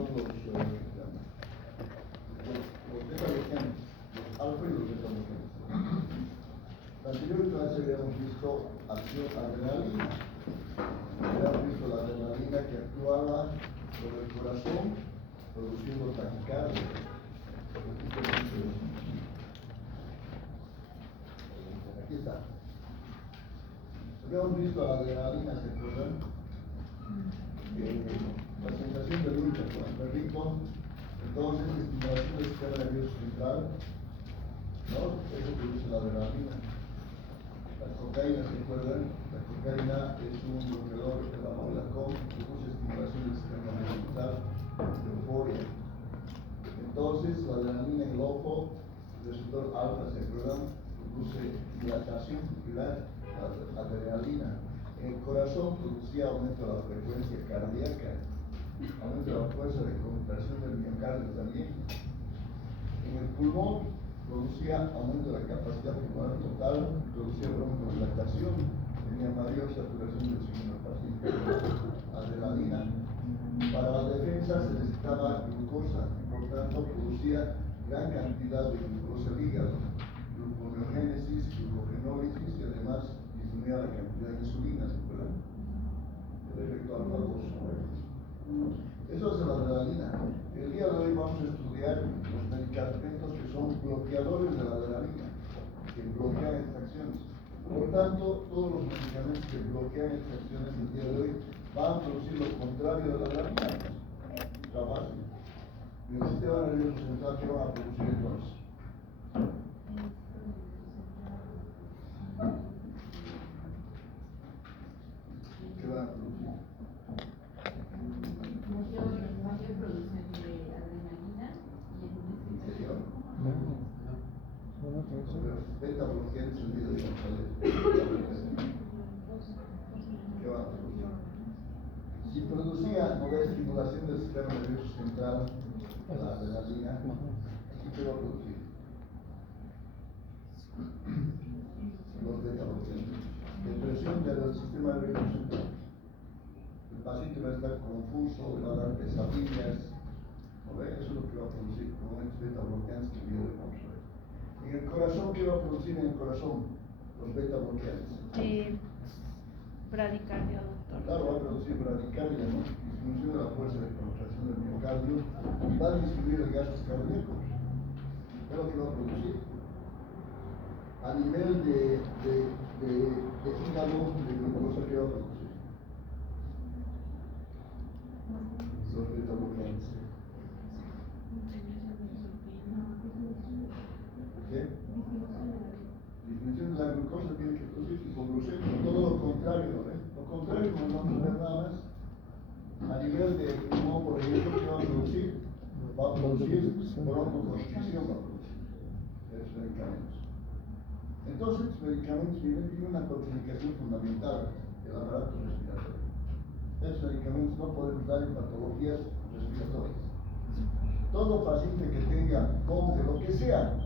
los beta-bloqueantes, los alfa y los beta-bloqueantes. En la anterior clase habíamos visto acción adrenalina. Habíamos visto la adrenalina que actuaba sobre el corazón, produciendo taquicardia. Aquí está. Habíamos visto la adrenalina, ¿se acuerdan? La sensación de lucha con el perrito, entonces estimulación del sistema nervioso central, ¿no? Eso produce la adrenalina. La cocaína, ¿se acuerdan? La cocaína es un bloqueador de la molécula que produce estimulación del sistema nervioso central, de euforia. Entonces, la adrenalina en el ojo, el receptor alfa, ¿se acuerdan? Produce dilatación pupilar, la adrenalina. En el corazón producía aumento de la frecuencia cardíaca, aumento de la fuerza de contracción del miocardio también. En el pulmón producía aumento de la capacidad pulmonar total, producía broncodilatación, tenía mayor saturación de oxígeno al paciente. Adrenalina. Para la defensa se necesitaba glucosa, por tanto producía gran cantidad de glucosa al hígado, gluconeogénesis, glucogenólisis y además disminuía la cantidad de insulina, ¿se acuerdan? El efecto alfa-2. Eso es la adrenalina. El día de hoy vamos a estudiar los medicamentos que son bloqueadores de la adrenalina, que bloquean estas acciones. Por tanto, todos los medicamentos que bloquean estas acciones el día de hoy van a producir lo contrario de la adrenalina. Trabajo. En el sistema nervioso central, ¿qué van a producir entonces? ¿Qué van a producir? Mayor producción de adrenalina y ¿En serio? No, Beta bloqueantes en vida de ¿qué va a producir? Si producía nueva estimulación del sistema nervioso central, la adrenalina, ¿qué va a producir? Los beta bloqueantes. Depresión del sistema nervioso central. El paciente va a estar confuso, le va a dar pesadillas. ¿No ve? Eso es lo que va a producir con estos beta bloqueantes que viene de consuelo. En el corazón, ¿qué va a producir en el corazón? Los beta bloqueantes. Bradicardia, doctor. Claro, va a producir bradicardia, ¿no? Disminución de la fuerza de contracción del miocardio y va a disminuir el gasto cardíaco. ¿Qué es lo que va a producir? A nivel de hígado, de glucosa, ¿qué va a producir? Los beta bloqueantes. ¿Qué? Disminución de la glucosa tiene que producir hipoglucemia, todo lo contrario, ¿no? Lo contrario, como vamos a ver nada más, a nivel de pulmón, por ejemplo, ¿qué va a producir? Va a producir broncoconstricción, va a producir esos medicamentos. Entonces, los medicamentos tienen una contraindicación fundamental, el aparato respiratorio. Esos medicamentos no podemos dar en patologías respiratorias. Todo paciente que tenga de lo que sea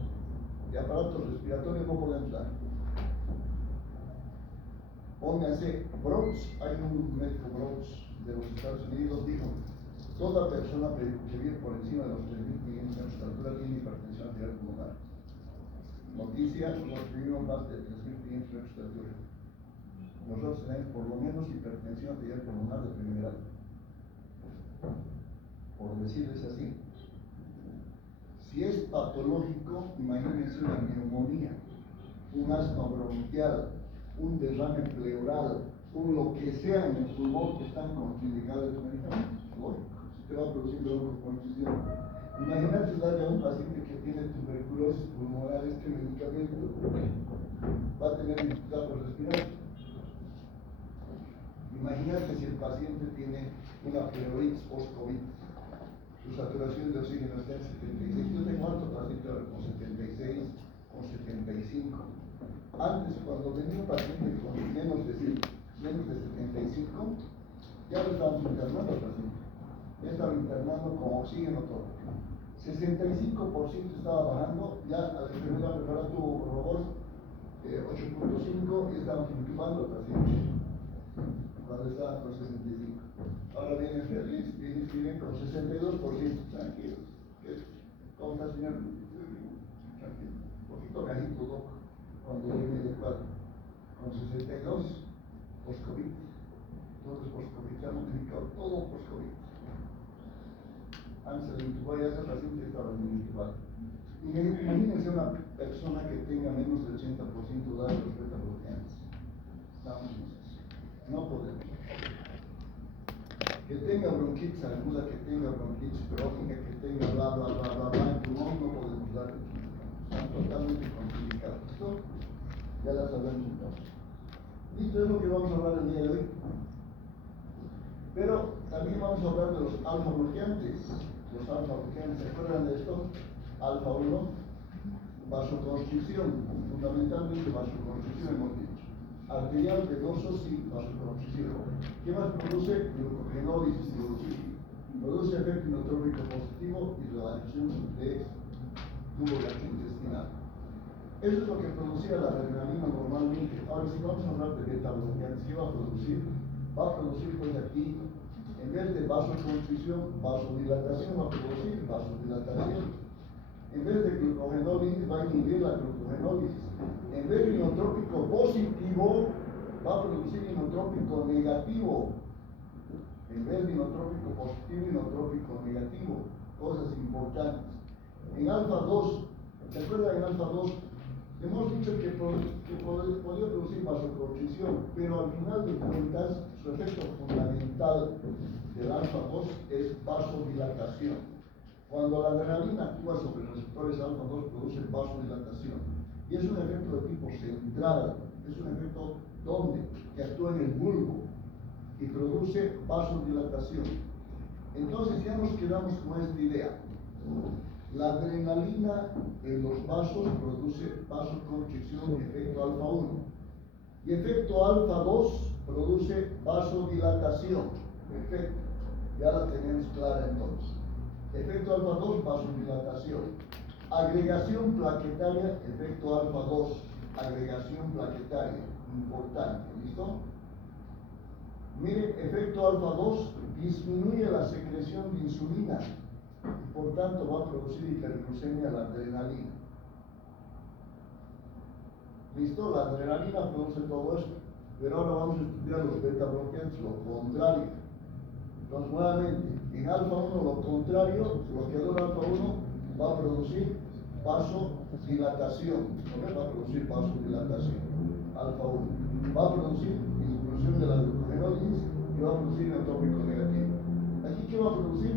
de aparatos respiratorios no podemos dar. Pónganse, Broads, hay un médico Broads de los Estados Unidos, dijo, toda persona que vive por encima de los 3.500 metros de altura tiene hipertensión arterial pulmonar. Noticia, nosotros vivimos más de 3.500 metros de altura. Nosotros tenemos por lo menos hipertensión arterial pulmonar de primer grado. Por decirles así. Si es patológico, imagínense una neumonía, un asma bronquial, un derrame pleural, un lo que sea en el pulmón que están contraindicados los medicamentos. Lógico, se te va a producir broncoconstricción. Imagínate darle a un paciente que tiene tuberculosis pulmonar este medicamento, va a tener dificultad por respirar. Imagínate si el paciente tiene una pleuritis post-COVID, su saturación de oxígeno está en 76. Yo tengo alto paciente ahora con 76, con 75. Antes, cuando venía un paciente con menos de 75, ya lo estábamos internando al paciente. Ya estaba internando con oxígeno todo. 65% estaba bajando, ya la enfermedad prepara tuvo robot 8.5 y estábamos intubando al paciente cuando estaba con 65. Ahora viene feliz, viene respiren con 62%, tranquilos. ¿Cómo está, señor? Tranquilo. Un poquito gajito, loco, cuando viene de 4. Con 62, post-COVID. Todos post-COVID, se han multiplicado todo post-COVID. Antes de intubar, ya ese paciente estaba intubado. Imagínense una persona que tenga menos del 80% de datos beta-bloqueantes. Vamos a eso. No podemos. Que tenga bronquitis aguda, que tenga bronquitis crónica, que tenga bla bla bla bla bla, no podemos darle. Están totalmente contraindicados. ¿Listo? Ya las sabemos entonces. Listo, es lo que vamos a hablar el día de hoy. Pero también vamos a hablar de los alfa bloqueantes. Los alfa bloqueantes, ¿se acuerdan de esto? Alfa 1, vasoconstricción, fundamentalmente vasoconstricción hemos dicho. Arterial, venoso, sí, vasoconstricción. ¿Qué más produce? Glucogenólisis, produce efecto inotrópico positivo y relajación de tubo gastrointestinal. Eso es lo que producía la adrenalina normalmente. Ahora, si vamos a hablar de beta bloqueantes, ¿qué va a producir? Va a producir, pues aquí, en vez de vasoconstricción, vasodilatación, va a producir vasodilatación. En vez de glucogenólisis, va a inhibir la glucogenólisis. En vez de inotrópico positivo, va a producir inotrópico negativo. En vez de inotrópico positivo, inotrópico negativo. Cosas importantes. En alfa 2, ¿se acuerdan en alfa 2? Hemos dicho que podía producir vasoconstricción, pero al final de cuentas, su efecto fundamental del alfa 2 es vasodilatación. Cuando la adrenalina actúa sobre los receptores alfa 2, produce vasodilatación. Y es un efecto de tipo central, es un efecto donde que actúa en el bulbo y produce vasodilatación. Entonces ya nos quedamos con esta idea. La adrenalina en los vasos produce vasoconstricción, efecto alfa 1. Y efecto alfa 2 produce vasodilatación. Perfecto. Ya la tenemos clara entonces. Efecto alfa 2, vasodilatación. Agregación plaquetaria, efecto alfa 2. Agregación plaquetaria. Importante. ¿Listo? Mire, efecto alfa 2 disminuye la secreción de insulina. Por tanto, va a producir hiperglucemia la adrenalina. ¿Listo? La adrenalina produce todo esto. Pero ahora vamos a estudiar los beta bloqueantes, lo contrario. Entonces, nuevamente, en alfa 1 lo contrario, bloqueador alfa 1 va a producir vasodilatación. ¿No? Va a producir vasodilatación. Alfa 1. Va a producir disminución de la glucogenólisis y va a producir neutrópico negativo. ¿Aquí qué va a producir?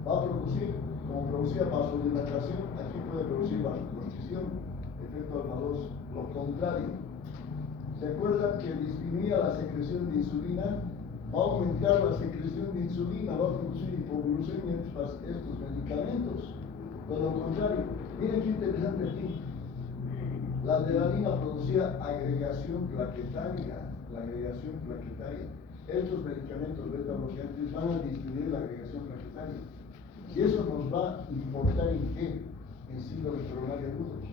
Va a producir, como producía vasodilatación, aquí puede producir vasoconstricción, efecto alfa 2, lo contrario. ¿Se acuerdan que disminuía la secreción de insulina? Va a aumentar la secreción de insulina, va a producir hipoglucemia estos medicamentos. Por lo contrario, miren qué interesante aquí. La adrenalina producía agregación plaquetaria, la agregación plaquetaria. Estos medicamentos beta bloqueantes van a disminuir la agregación plaquetaria. Y eso nos va a importar en qué? En síndrome coronario agudos.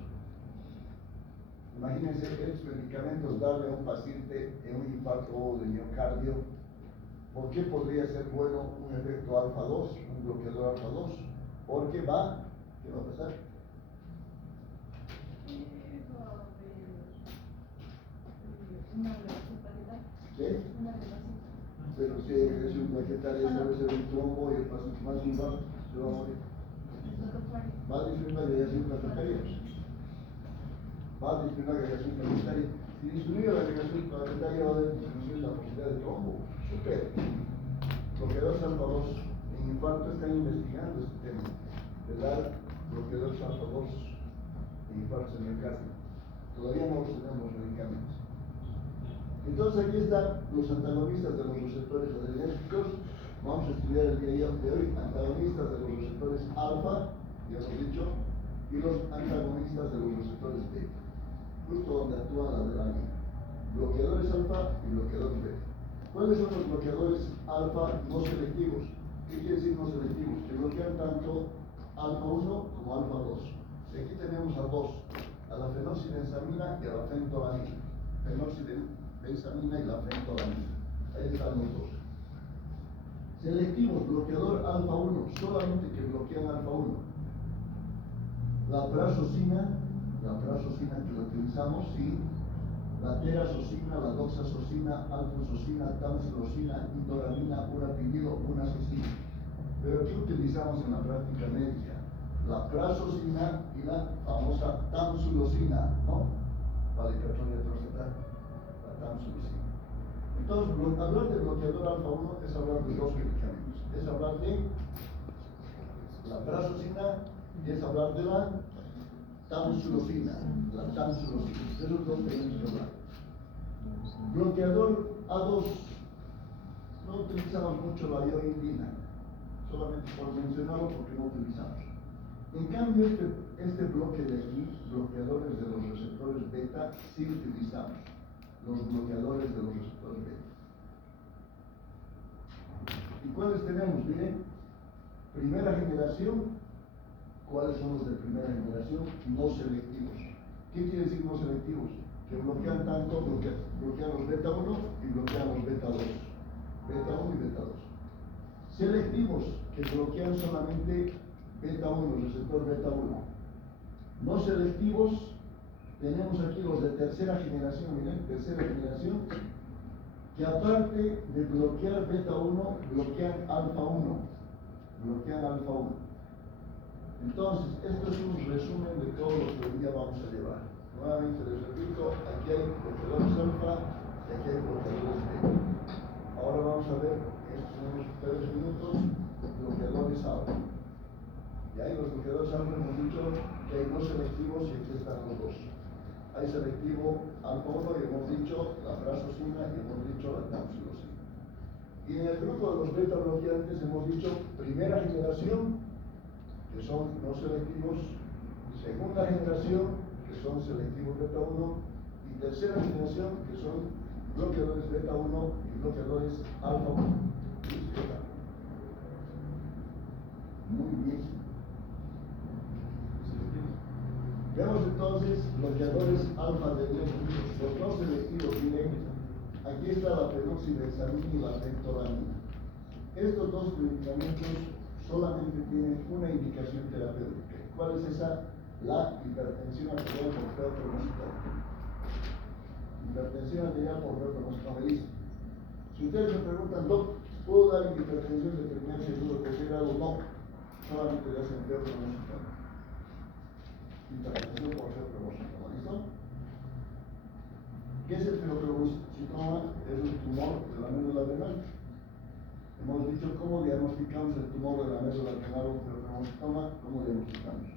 Imagínense estos medicamentos darle a un paciente en un infarto de miocardio. ¿Por qué podría ser bueno un efecto alfa 2, un bloqueador alfa 2? Porque va, ¿qué va a pasar? ¿Qué? Pero si hay agresión plaquetaria, debe ser un trombo y el paciente más infarto se va a morir. Va a disminuir la agregación plaquetaria. Va a disminuir la agregación plaquetaria. Si disminuye la agregación plaquetaria, va a disminuir la posibilidad de trombo. Super. Bloqueadores alfa 2 en infarto están investigando este tema. ¿Verdad? Bloqueadores alfa 2 en infarto en el caso. Todavía no los tenemos medicamentos. Entonces aquí están los antagonistas de los receptores adrenérgicos. Vamos a estudiar el día de hoy antagonistas de los receptores alfa, ya lo he dicho, y los antagonistas de los receptores beta, justo donde actúa la adrenalina. Bloqueadores alfa y bloqueadores beta. ¿Cuáles son los bloqueadores alfa no selectivos? ¿Qué quiere decir no selectivos? Que bloquean tanto alfa 1 como alfa 2. Y aquí tenemos a dos, a la fenoxibenzamina y a la fentolanina. Fenoxibenzamina y la fentolanina. Ahí están los dos. Selectivos, bloqueador alfa 1, solamente que bloquean alfa 1. La prazosina que la utilizamos, sí. La terazosina, la doxazosina, alfosocina, tamsulosina, indoramina, urapimilo, unazosina. Pero ¿qué utilizamos en la práctica médica? La prazosina y la famosa tamsulosina, ¿no? Palicatronia torcetal, la tamsulosina. Entonces, hablar de bloqueador alfa 1 es hablar de dos medicamentos. Es hablar de la prazosina y es hablar de la tamsulosina. Esos dos tenemos que hablar. Bloqueador A2. No utilizamos mucho la ioindina, solamente por mencionarlo porque no utilizamos. En cambio, este bloque de aquí, bloqueadores de los receptores beta, sí utilizamos. Los bloqueadores de los receptores beta. ¿Y cuáles tenemos? Miren, primera generación. ¿Cuáles son los de primera generación? No selectivos. ¿Qué quiere decir no selectivos? Que bloquean tanto, bloquean los beta 1 y bloquean los beta 2. Beta 1 y beta 2. Selectivos, que bloquean solamente beta 1, el receptor beta 1. No selectivos, tenemos aquí los de tercera generación, miren, tercera generación, que aparte de bloquear beta 1, bloquean alfa 1. Bloquean alfa 1. Entonces, esto es un resumen de todo lo que hoy día vamos a llevar. Nuevamente les repito, aquí hay bloqueadores alfa y aquí hay bloqueadores beta. Ahora vamos a ver, estos son unos 3 minutos, bloqueadores alfa. Y ahí los bloqueadores alfa hemos dicho que hay dos selectivos y aquí están los dos. Hay selectivo alfa 1 y hemos dicho la prazosina y hemos dicho la tamsulosina. Y en el grupo de los beta bloqueantes hemos dicho primera generación, que son no selectivos, segunda generación, que son selectivos beta 1, y tercera generación, que son bloqueadores beta 1 y bloqueadores alfa 1. Muy bien. Veamos entonces bloqueadores alfa de los no selectivos. Miren, aquí está la fenoxibenzamina y la pentolamina. Estos dos medicamentos solamente tienen una indicación terapéutica. ¿Cuál es esa? La hipertensión arterial por feocrimocytoma. Hipertensión arterial por feocrimocytoma. Listo. Si ustedes me preguntan, Doc, ¿puedo dar hipertensión de primer, segundo, tercer grado? No. Solamente le hacen feocrimocytoma. Hipertensión por feocrimocytoma. ¿Listo? ¿Qué es el feocrimocytoma? Es un tumor de la médula adrenal. Hemos dicho cómo diagnosticamos el tumor de la médula adrenal o feocrimocytoma. ¿Cómo diagnosticamos?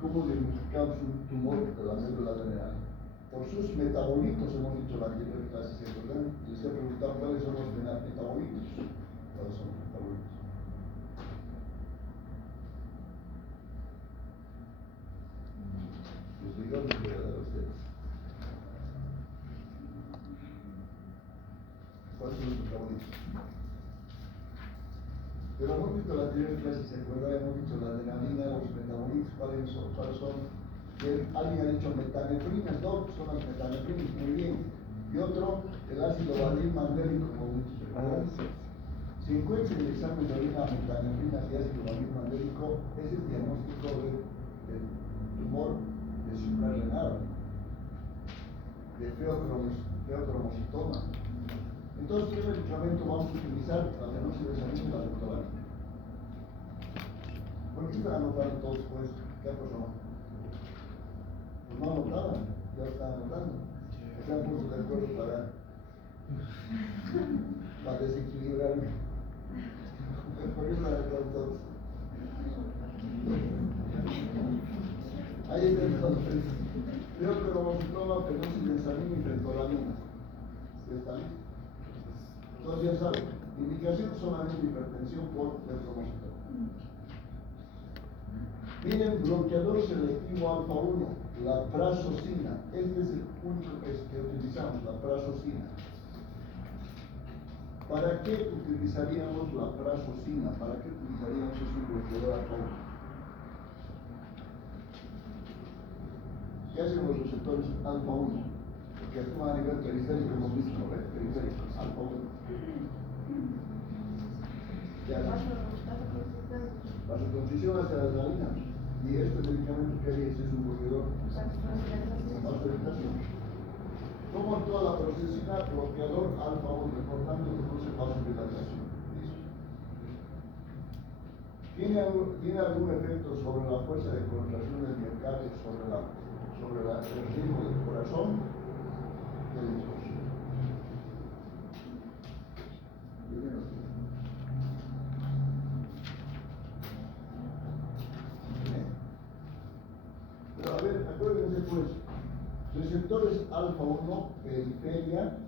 ¿Cómo diagnosticamos un tumor de la médula adrenal? Por sus metabolitos, hemos dicho la anterior clase, ¿verdad? Les he preguntado cuáles son los metabolitos. ¿Cuáles son los metabolitos? Los digo, les voy a dar a ustedes. ¿Cuáles son los metabolitos? Pero hemos visto la anterior clase, ¿se acuerda? Hemos dicho la adrenalina, los metabolitos, ¿cuáles son? Alguien ha dicho metanefrinas, ¿no? Son las metanefrinas, muy bien. Y otro, el ácido valil mandélico, como muchos recuerdan. Si encuentra el examen de orina metanefrinas y ácido valil mandélico, ese es el diagnóstico del tumor de suprarrenal, de feocromocitoma. Entonces, ¿qué medicamento vamos a utilizar? La fenoxibenzamina y la pentolamina. ¿Por qué están anotando todos pues? ¿Qué pasó? Pues no anotaban, ya están anotando. Se han puesto de acuerdo para desequilibrarme. ¿Por qué están anotando todos? Ahí está entonces. Feocromocitoma, fenoxibenzamina y pentolamina. ¿Ya está listo? Entonces ya saben, indicación solamente hipertensión por feocromocitoma. Miren, bloqueador selectivo alfa 1, la prazosina. Este es el único que utilizamos, la prazosina. ¿Para qué utilizaríamos la prazosina? ¿Para qué utilizaríamos ese bloqueador alfa 1? ¿Qué hacen los receptores alfa 1? que actúa a nivel periférico, hemos visto, ¿no ves? Periférico, alfa 1. Ya. Vasoconstricción hacia la adrenalina. Y este medicamento que hay es un bloqueador. Vasodilatación. ¿Cómo actúa la procesina? Bloqueador alfa 1, por tanto produce vasodilatación. ¿Tiene algún efecto sobre la fuerza de contracción del miocardio, sobre el ritmo del corazón? ¿Qué dices? Pero a ver, acuérdense pues, receptores alfa 1, periferia,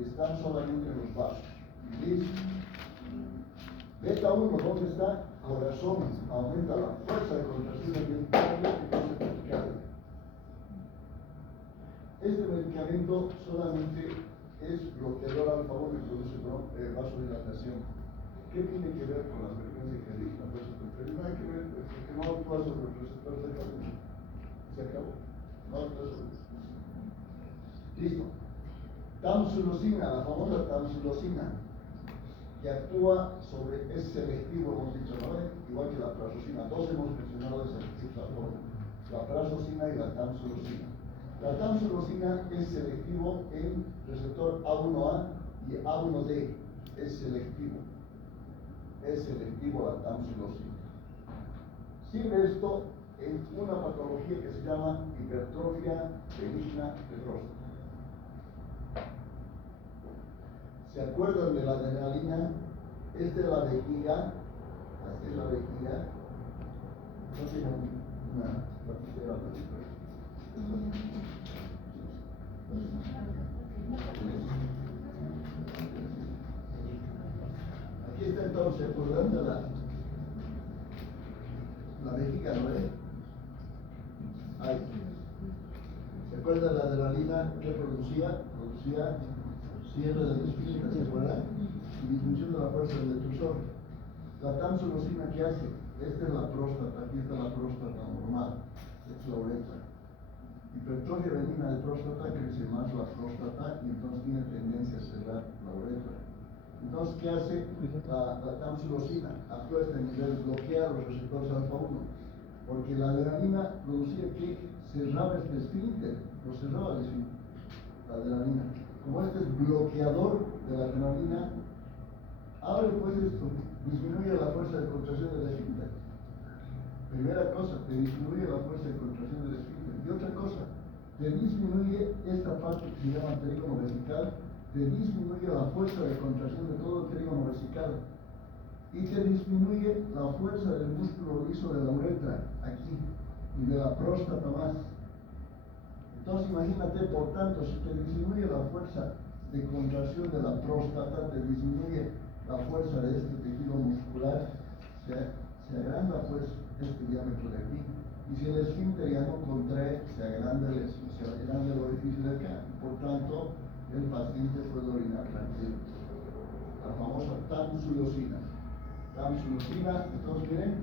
están solamente en los vasos. ¿Listo? Beta 1, ¿dónde está? Corazón, aumenta la fuerza de contracción del miocardio y produce taquicardia. Este medicamento solamente es bloqueador alfa 1 y produce vasodilatación. ¿Qué tiene que ver con la frecuencia cardíaca? La fuerza de contracción. Nada que ver, porque no actúa sobre el receptor de cardíaco. Se acabó. No actúa sobre eso. Listo. Tamsulosina, la famosa tamsulosina, que actúa sobre, es selectivo, hemos dicho, ¿no? Igual que la prazosina. Dos hemos mencionado esa forma. La prazosina y la tamsulosina. La tamsulosina es selectivo en receptor A1A y A1D. Es selectivo. Es selectivo la tamsulosina. Sirve esto en una patología que se llama hipertrofia benigna de próstata. ¿Se acuerdan de la adrenalina? Esta es la vejiga. Esta es la vejiga. No tiene una lapicera. Aquí está entonces, por delante la vejiga, ¿no es? Ahí. ¿Se acuerdan de la adrenalina que producía? Producía cierre del esfínter, ¿se acuerdan? Y disminución de la fuerza del detrusor. La tamsulosina, ¿qué hace? Esta es la próstata, aquí está la próstata normal, esta es la uretra. Hipertrofia benigna de próstata, crece más la próstata y entonces tiene tendencia a cerrar la uretra. Entonces, ¿qué hace la tamsulosina? Actúa a este nivel, bloquea los receptores alfa 1, porque la adrenalina producía que cerraba este esfínter, lo cerraba el esfínter, la adrenalina. Como este es bloqueador de la adrenalina, abre pues esto, disminuye la fuerza de contracción del esfínter. Primera cosa, te disminuye la fuerza de contracción del esfínter. Y otra cosa, te disminuye esta parte que se llama trígono vesical, te disminuye la fuerza de contracción de todo el trígono vesical. Y te disminuye la fuerza del músculo liso de la uretra, aquí, y de la próstata más. Entonces imagínate, por tanto, si te disminuye la fuerza de contracción de la próstata, te disminuye la fuerza de este tejido muscular, se agranda pues este diámetro de aquí. Y si el esfínter ya no contrae, se agranda el orificio de acá. Por tanto, el paciente puede orinar tranquilo. La famosa tamsulosina. Tamsulosina, entonces miren,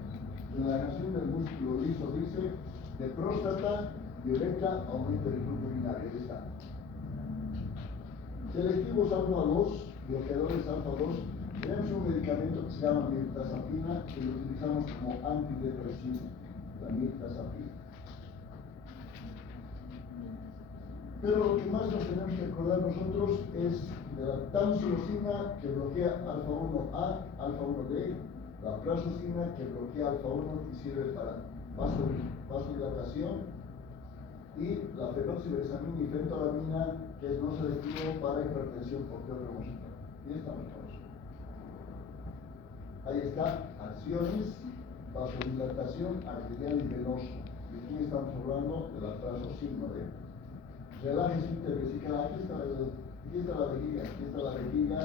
relajación del músculo liso, dice, de próstata, violeta, aumento del flujo urinario. Ahí está. Selectivos alfa 2, bloqueadores alfa 2. Tenemos un medicamento que se llama mirtazapina, que lo utilizamos como antidepresivo, la mirtazapina. Pero lo que más nos tenemos que acordar nosotros es de la tamsulosina, que bloquea alfa 1A, alfa 1D, la prazosina, que bloquea alfa 1 y sirve para vasodilatación, y la fenoxibenzamina y fentolamina, que es no selectivo para hipertensión portal musical. Y estamos con eso. Ahí está, acciones, vasodilatación arterial y venosa. Y aquí estamos hablando de la prazosina, de relaje intervesical. Aquí está la vejiga, aquí está la vejiga,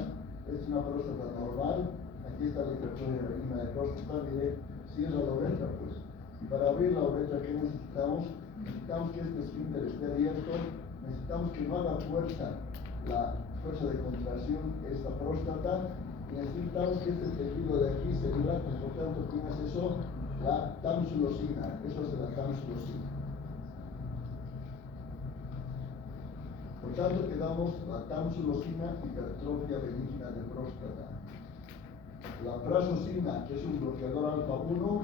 es una próstata normal, aquí está la hipertrofia benigna de próstata, mire, cierra la uretra pues. Y para abrir la uretra, ¿qué necesitamos? Necesitamos que este esfínter esté abierto, necesitamos que no haga fuerza, la fuerza de contracción, esta próstata, y necesitamos que este tejido de aquí se dilate. Por tanto, ¿quién hace eso? La tamsulosina, eso es la tamsulosina. Por tanto, quedamos la tamsulosina, hipertrofia benigna de próstata. La prazosina, que es un bloqueador alfa 1,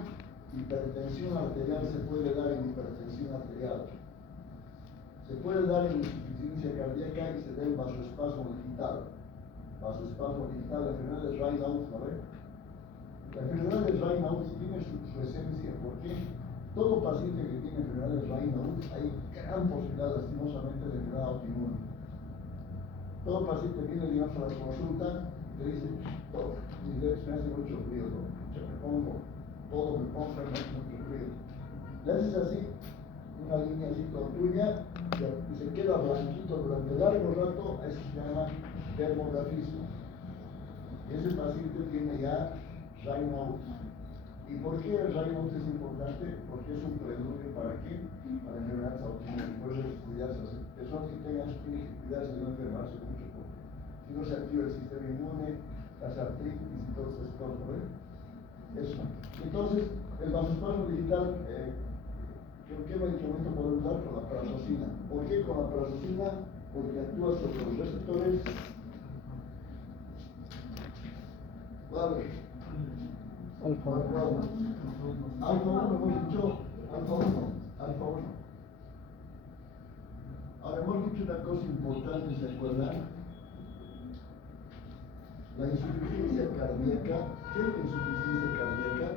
hipertensión arterial se puede dar en hipertensión arterial. Se puede dar en insuficiencia cardíaca y se da en vasoespasmo digital. Vasoespasmo digital, la enfermedad de Raynaud, ¿no ves? La enfermedad de Raynaud tiene su esencia, porque todo paciente que tiene enfermedad de Raynaud hay gran posibilidad, lastimosamente, de enfermedad autoinmune. Todo paciente viene, digamos, a la consulta y te dice, "Oh, mis dedos me hace mucho frío, ¿no? Me pongo, todo me pongo, me hace mucho frío". Le haces así, una línea así con tuya, y se queda blanquito durante largo rato, eso se llama dermografismo. Ese paciente tiene ya Raynaud. ¿Y por qué el Raynaud es importante? Porque es un preludio para qué? Para enfermedades autoinmunes. Por eso hay que cuidarse. Personas que tengan eso tienen que cuidarse de no enfermarse mucho, porque si no se activa el sistema inmune, las artritis y todo ese cosas, ¿no? Eso. Entonces, el vasoespasmo digital, ¿con qué medicamento podemos dar? Con la prazosina. ¿Por qué con la prazosina? Porque actúa sobre los receptores. Vale. Alfa 1, hemos dicho, alfa 1. Ahora hemos dicho una cosa importante, ¿se acuerdan? La insuficiencia cardíaca. ¿Qué es la insuficiencia cardíaca?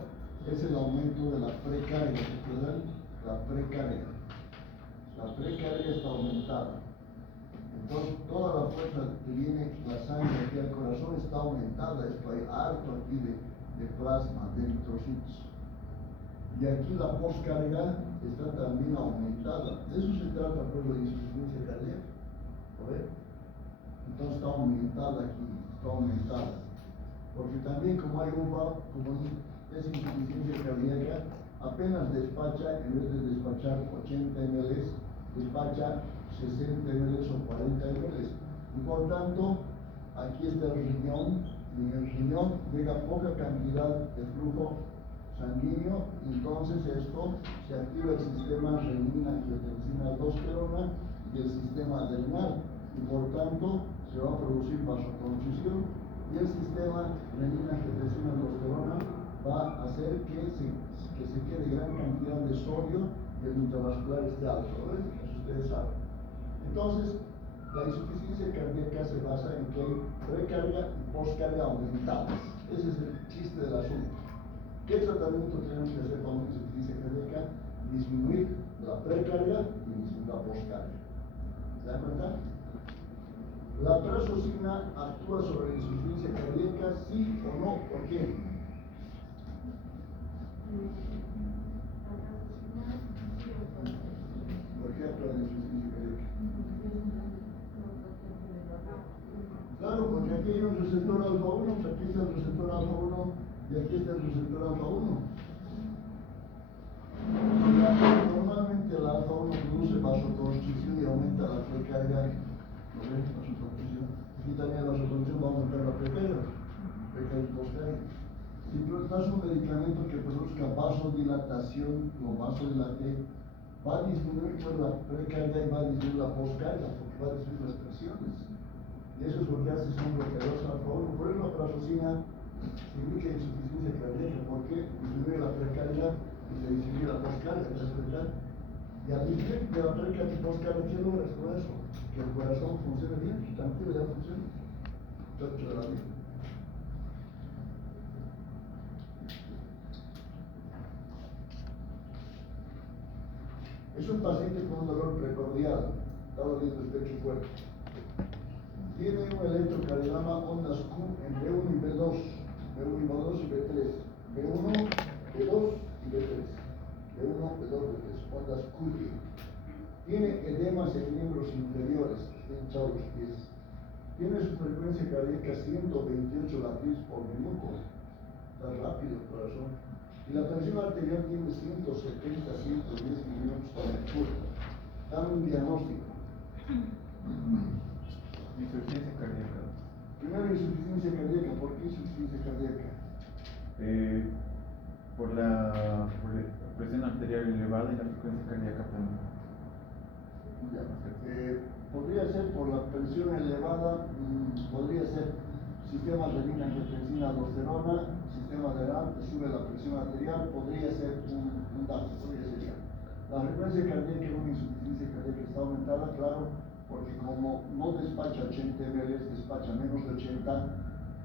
Es el aumento de la precarga, ¿se acuerdan? La precarga. La precarga está aumentada. Entonces, toda la fuerza que viene la sangre aquí al corazón está aumentada. Esto hay harto aquí de plasma, de eritrocitos. Y aquí la poscarga está también aumentada. De eso se trata, pues, la insuficiencia cardíaca. ¿Ves? Entonces está aumentada aquí, está aumentada. Porque también como hay uva, como es insuficiencia cardíaca, apenas despacha, en vez de despachar 80 ml, despacha 60 ml o 40 ml. Y por tanto, aquí está el riñón, y en el riñón llega poca cantidad de flujo sanguíneo, y entonces esto se activa el sistema renina, angiotensina, aldosterona y el sistema adrenal, y por tanto se va a producir vasoconstricción, y el sistema renina, angiotensina, aldosterona va a hacer que se quede gran cantidad de sodio y el intravascular esté alto, ¿ves? Eso ustedes saben. Entonces, la insuficiencia cardíaca se basa en que hay precarga y poscarga aumentadas. Ese es el chiste del asunto. ¿Qué tratamiento tenemos que hacer con una insuficiencia cardíaca? Disminuir la precarga y disminuir la poscarga. ¿Se dan cuenta? La prazosina actúa sobre la insuficiencia cardíaca, sí o no, ¿por qué? ¿Por qué actúa en la insuficiencia cardíaca? Claro, porque aquí hay un receptor alfa 1, pues aquí está el receptor alfa 1 y aquí está el receptor alfa 1. Normalmente el alfa 1 produce vasoconstricción y aumenta la precarga. ¿No ves? Vasoconstricción. Aquí también la vasoconstricción va a aumentar la precarga y poscarga. Si tú das un medicamento que produzca vasodilatación o vasodilate, va a disminuir pues, la precarga y va a disminuir la poscarga, porque va a disminuir las presiones. Y eso es lo que hace son bloqueadores alfa 1. Por eso la prazosina indica insuficiencia cardíaca, porque disminuye la precarga y se disminuye la poscarga, ¿te das cuenta? Y al disminuir de la precarga y poscarga, ¿qué logras con eso? Que el corazón funcione bien, su tanqueo ya funciona. Chocho de la vida. Es un paciente con un dolor precordial, está doliendo el pecho fuerte. Tiene un electrocardiograma ondas Q en B1 y B2, B1 y B2 y B3, B1, B2 y B3, B1, B2, B3, ondas Q. Tiene edemas en miembros inferiores, está hinchado los pies. Tiene su frecuencia cardíaca 128 latidos por minuto, está rápido el corazón. Y la presión arterial tiene 170, 110 milímetros por mercurio. Dame un diagnóstico. Insuficiencia cardíaca. Primero, insuficiencia cardíaca. ¿Por qué insuficiencia cardíaca? Por la presión arterial elevada y la frecuencia cardíaca también. Ya. Podría ser por la presión elevada, podría ser sistema renina-angiotensina aldosterona, sistema renal, sube la presión arterial, podría ser un dato, podría ser ya. La frecuencia cardíaca, una insuficiencia cardíaca está aumentada, claro, porque como no despacha 80 ml, despacha menos de 80,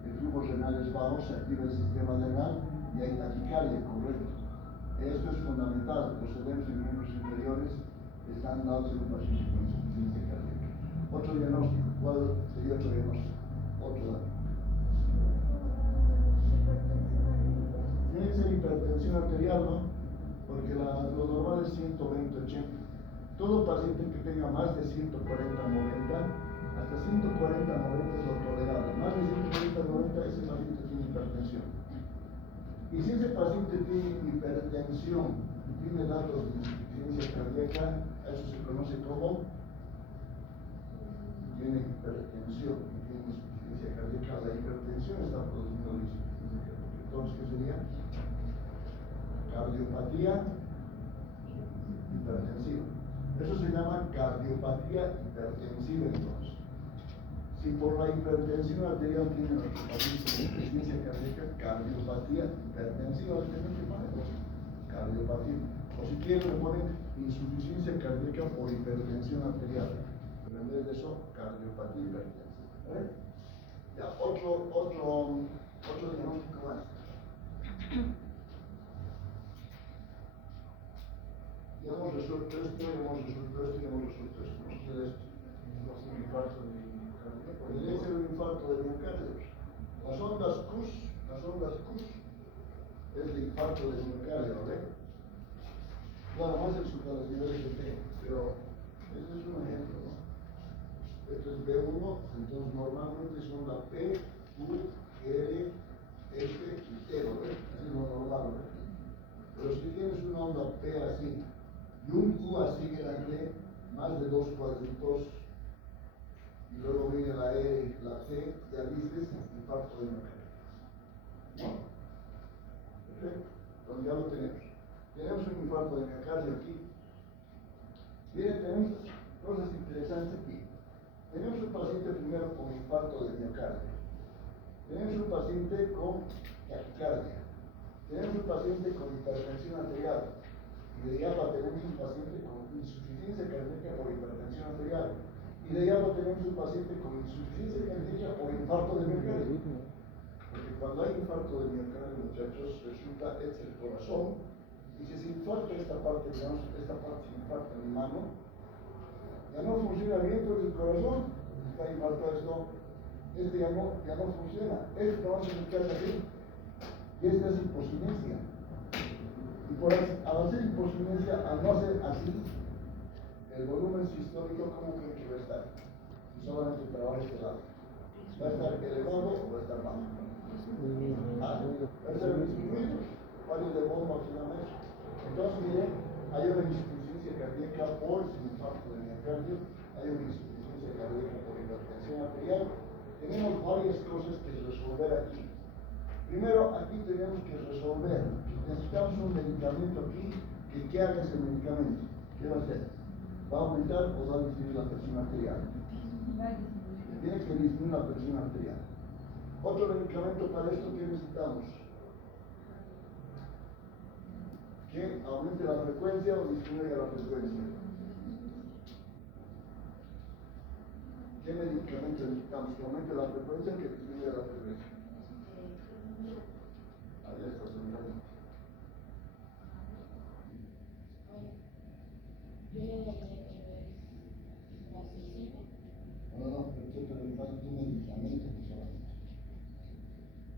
el flujo renal es bajo, se activa el sistema renal y hay taquicardia, correcto. Esto es fundamental, los edemas en miembros inferiores están dados en un paciente con insuficiencia cardíaca. Otro diagnóstico, ¿cuál sería otro diagnóstico? Otro dato. Tiene que ser hipertensión arterial, ¿no? Porque lo normal es 120-80. Todo paciente que tenga más de 140-90, hasta 140-90 es lo tolerable. Más de 140-90, ese paciente tiene hipertensión. Y si ese paciente tiene hipertensión, tiene datos de insuficiencia cardíaca, eso se conoce como tiene hipertensión, tiene insuficiencia cardíaca. La hipertensión está produciendo la insuficiencia cardíaca. Entonces, ¿qué sería? Cardiopatía hipertensiva. Eso se llama cardiopatía hipertensiva entonces. Si por la hipertensión arterial tiene nuestro paciente insuficiencia cardíaca, cardiopatía hipertensiva, tenemos que ponerlo. Cardiopatía. O si quieren le ponen insuficiencia cardíaca por hipertensión arterial. Pero en vez de eso, cardiopatía hipertensiva. ¿Vale? Ya, otro diagnóstico más. Ya hemos resuelto esto, hemos resuelto esto. Ustedes, un infarto de miocardio. podría ser un infarto de miocardio. Las ondas CUS es el infarto de miocardio, ¿vale? Claro, más el supernivel de T, pero este es un ejemplo, ¿no? Esto es B1, entonces normalmente es onda P, Q, R, F y T, ¿no? Así es lo normal, ¿no? Pero si tienes una onda P así y un Q así grande, más de 2 cuadritos, y luego viene la E y la C, ya viste, infarto de miocardio. ¿No? Perfecto. Entonces ya lo tenemos. Tenemos un infarto de miocardio aquí. Miren, tenemos cosas interesantes aquí. Tenemos un paciente primero con infarto de miocardio. Tenemos un paciente con taquicardia. Tenemos un paciente con hipertensión arterial. Y de allá tenemos un paciente con insuficiencia cardíaca por hipertensión arterial. Y de allá tenemos un paciente con insuficiencia cardíaca por infarto de miocardio. Porque cuando hay infarto de miocardio, muchachos, resulta es el corazón. Y si se infarta esta parte, digamos, esta parte se infarta en mi mano, ya no funciona bien, pues el corazón está infartado, esto, ya no funciona. Esto no se queda aquí. Y esta es hipocinesia. Y al hacer hipocinesia, al no hacer así, el volumen sistólico, ¿cómo creen que va a estar? Si solamente trabaja este lado. ¿Va a estar elevado o va a estar bajo? ¿Va a estar disminuido? ¿Cuál de bomba se llama eso? Entonces, miren, hay una insuficiencia cardíaca por infarto de miocardio, hay una insuficiencia cardíaca por hipertensión arterial. Tenemos varias cosas que resolver aquí. Primero, aquí tenemos que resolver. Necesitamos un medicamento aquí que haga ese medicamento. ¿Qué va a hacer? ¿Va a aumentar o va a disminuir la presión arterial? Tiene que disminuir la presión arterial. Otro medicamento para esto que necesitamos. Que aumente la frecuencia o disminuya la frecuencia. ¿Qué medicamento necesitamos? Que aumente la frecuencia o que disminuya la frecuencia. Ahí está, señor. No, pero estoy preguntando un medicamento solamente.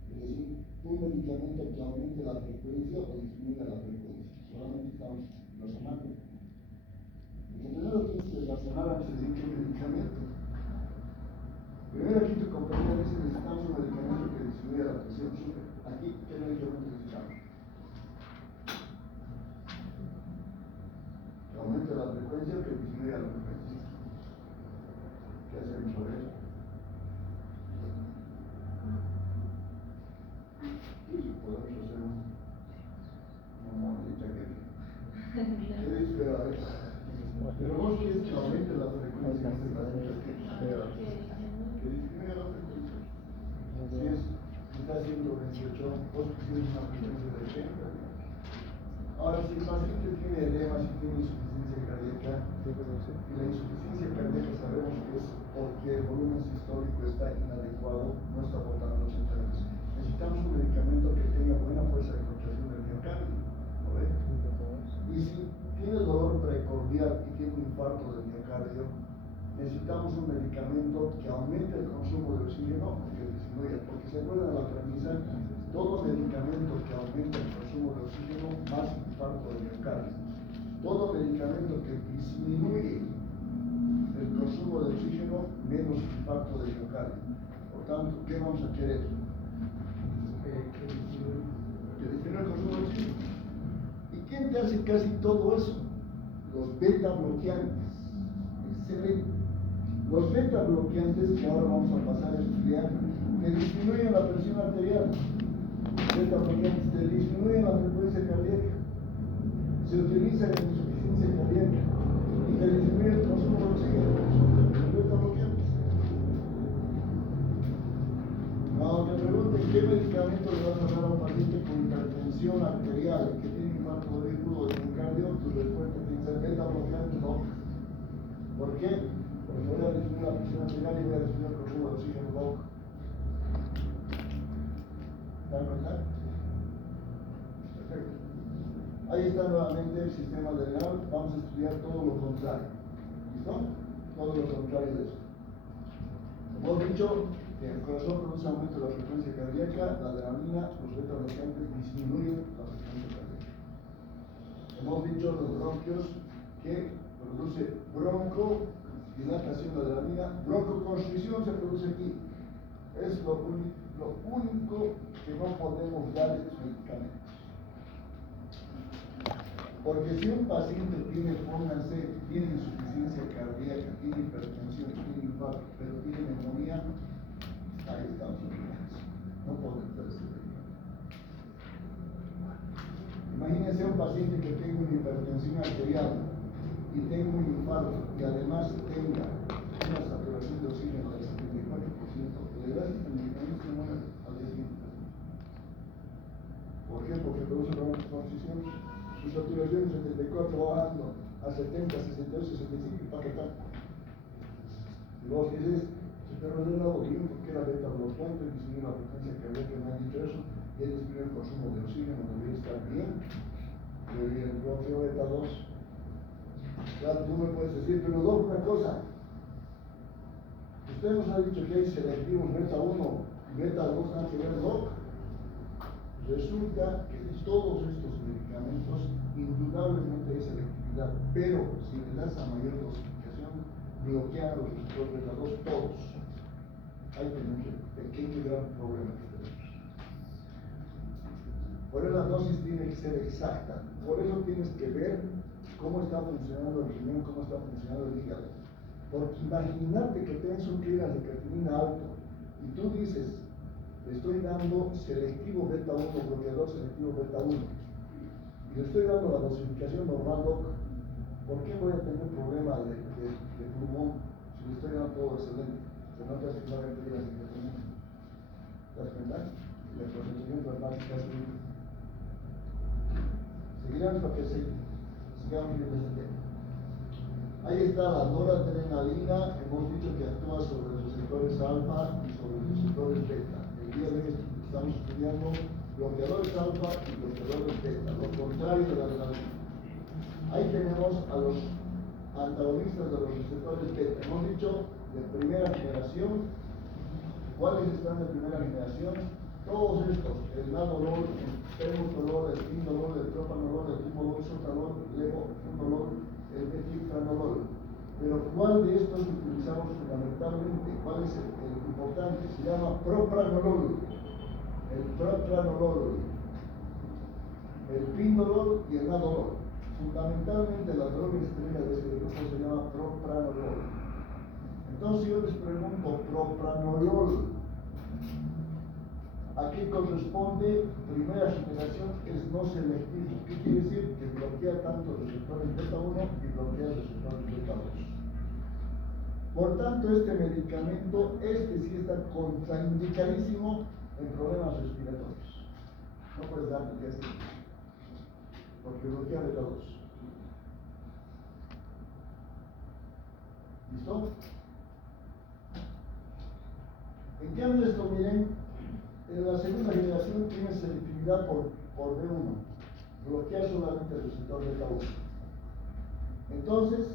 Es decir, un medicamento que aumente la frecuencia o disminuya la frecuencia. Solamente estamos razonando. Porque primero tienes que razonar antes de decir qué medicamento. Primero aquí tu compañera dice necesitamos un medicamento que disminuya la presión. Aquí, ¿qué medicamento necesitamos? Que aumente la frecuencia o que disminuya la frecuencia. ¿Qué hacemos sobre eso? Sí, podemos hacer una monedita que... ¿Qué dice? Pero vos quieres que aumente la frecuencia. una siguiente clasificación que disminuye la frecuencia. Si está haciendo 28, vos tienes una frecuencia de 80. Ahora, si el paciente tiene edema, si tiene insuficiencia cardíaca, y la insuficiencia cardíaca sabemos que es porque el volumen sistólico está inadecuado, no está aportando los enfermos. Necesitamos un medicamento que tenga buena fuerza de contracción del miocardio, ¿no ve? Y si tiene dolor precordial y tiene un infarto del miocardio, necesitamos un medicamento que aumente el consumo de oxígeno, que disminuya, porque se acuerdan la premisa, todo medicamento que aumente el consumo de oxígeno, más infarto del miocardio. Todo medicamento que disminuye el consumo de oxígeno, menos infarto del miocardio. Por tanto, ¿qué vamos a querer? Que disminuya el consumo de oxígeno. ¿Y quién te hace casi todo eso? Los beta bloqueantes. Excelente. Los beta bloqueantes, que ahora vamos a pasar a estudiar, que disminuyen la presión arterial. Beta bloqueantes que disminuyen la frecuencia cardíaca. Se utiliza en insuficiencia cardíaca y que disminuye el consumo de oxígeno. Los beta bloqueantes. Cuando te pregunten qué medicamento le vas a dar a un paciente con hipertensión arterial que tiene infarto agudo del miocardio, tu respuesta tiene que ser beta bloqueante, no. ¿Por qué? Porque voy a disminuir la presión arterial y voy a disminuir el consumo de oxígeno loco. ¿Está verdad? Perfecto. Ahí está nuevamente el sistema adrenal. Vamos a estudiar todo lo contrario. ¿Listo? Todo lo contrario de eso. Hemos dicho que el corazón produce aumento de la frecuencia cardíaca, la adrenalina, los beta bloqueantes disminuyen la frecuencia cardíaca. Hemos dicho los bronquios que produce dilatación de la adrenalina, broncoconstricción se produce aquí. Es lo único que no podemos dar estos medicamentos. Porque si un paciente tiene, pónganse, tiene insuficiencia cardíaca, tiene hipertensión, tiene infarto, pero tiene neumonía, ahí estamos obligados. No podemos dar ese medicamento. Imagínense un paciente que tenga una hipertensión arterial y tenga un infarto y además tenga una saturación de oxígeno del 74%, le das este medicamento y muere al día siguiente. ¿Por qué? Porque produce broncoconstricción. Su saturación de 74 va bajando a 70, 68, 75, ¿para qué tal? Y vos dices, pero le he dado bien porque era beta bloqueante, disminuye la frecuencia cardíaca, me han dicho eso, y él disminuye el consumo de oxígeno, debería estar bien, debería el bloqueo beta 2. Claro, tú me puedes decir, pero Doc, una cosa, usted nos ha dicho que hay selectivos beta 1 y beta 2 nada que ver, Doc. Resulta que de todos estos medicamentos indudablemente hay selectividad, pero si le das a mayor dosificación, bloquean los receptores beta 2 todos. Ahí tenemos el pequeño y gran problema que tenemos. Por eso la dosis tiene que ser exacta. Por eso tienes que ver cómo está funcionando el riñón, cómo está funcionando el hígado. Porque imagínate que tienes un clínico de creatinina alto y tú dices, le estoy dando selectivo beta 1, bloqueador selectivo beta 1, y le estoy dando la dosificación normal, Doc. ¿Por qué voy a tener problema de pulmón si le estoy dando todo excelente? Se nota que no hay clínicas de creatinina. ¿Te das cuenta? Y el procedimiento hepático es un... Seguirán para que sigamos viendo este tema. Ahí está la noradrenalina, hemos dicho que actúa sobre los receptores alfa y sobre los receptores beta. El día de hoy estamos estudiando bloqueadores alfa y bloqueadores beta, lo contrario de la adrenalina. Ahí tenemos a los antagonistas de los receptores beta. Hemos dicho de primera generación. ¿Cuáles están de primera generación? Todos estos, el nanolol, el temotolol, el indolol, el propanolol, el timolol, sotalol, el levofundolol, el metilfranolol. Pero ¿cuál de estos utilizamos fundamentalmente? ¿Cuál es el importante? Se llama propranolol. El propranolol, el pindolol y el nadolol. Fundamentalmente la droga estrella de este grupo se llama propranolol. Entonces yo les pregunto, propranolol, ¿a qué corresponde? Primera generación es no selectivo. ¿Qué quiere decir? Que bloquea tanto los receptores beta 1 y bloquea los receptores beta 2. Por tanto, este medicamento, sí está contraindicadísimo en problemas respiratorios. No puedes darle este, porque bloquea beta 2. ¿Listo? En cambio, esto, miren, en la segunda generación tiene selectividad por B1, bloquea solamente el receptor beta 1. Entonces,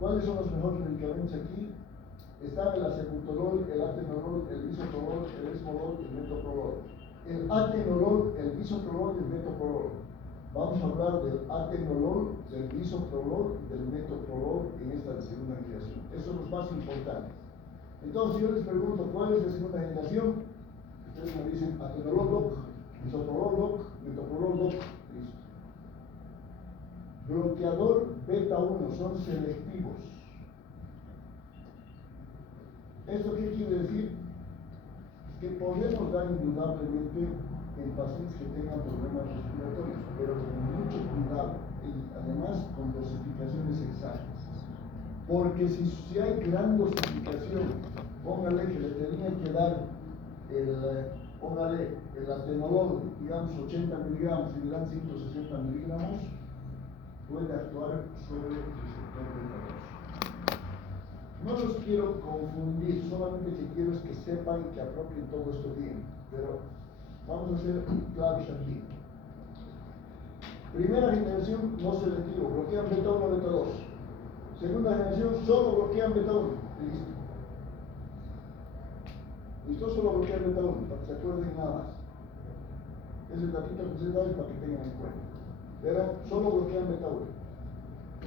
¿cuáles son los mejores medicamentos aquí? Están el acebutolol, el atenolol, el bisoprolol, el esmolol y el metoprolol. El atenolol, el bisoprolol y el metoprolol. Vamos a hablar del atenolol, del bisoprolol y del metoprolol en esta segunda generación. Esos son los más importantes. Entonces, yo les pregunto, ¿cuál es la segunda generación? Ustedes me dicen atenolol doc, bisoprolol doc, metoprolol doc. Listo. Bloqueador beta 1, son selectivos. ¿Esto qué quiere decir? Que podemos dar indudablemente en pacientes que tengan problemas respiratorios, pero con mucho cuidado y además con dosificaciones exactas. Porque si hay gran dosificación, póngale que le tenían que dar el atenolol, digamos 80 miligramos y le dan 160 miligramos, puede actuar sobre el receptor beta 2. No los quiero confundir, solamente que quiero es que sepan y que apropien todo esto bien, pero vamos a ser claros aquí. Primera generación no selectivo, bloquean beta 1, beta 2. Segunda generación solo bloquean beta 1. Listo. Listo, solo bloquean beta 1, para que se acuerden nada más. Ese datito que se da es para que tengan en cuenta. Pero solo bloquean beta 1.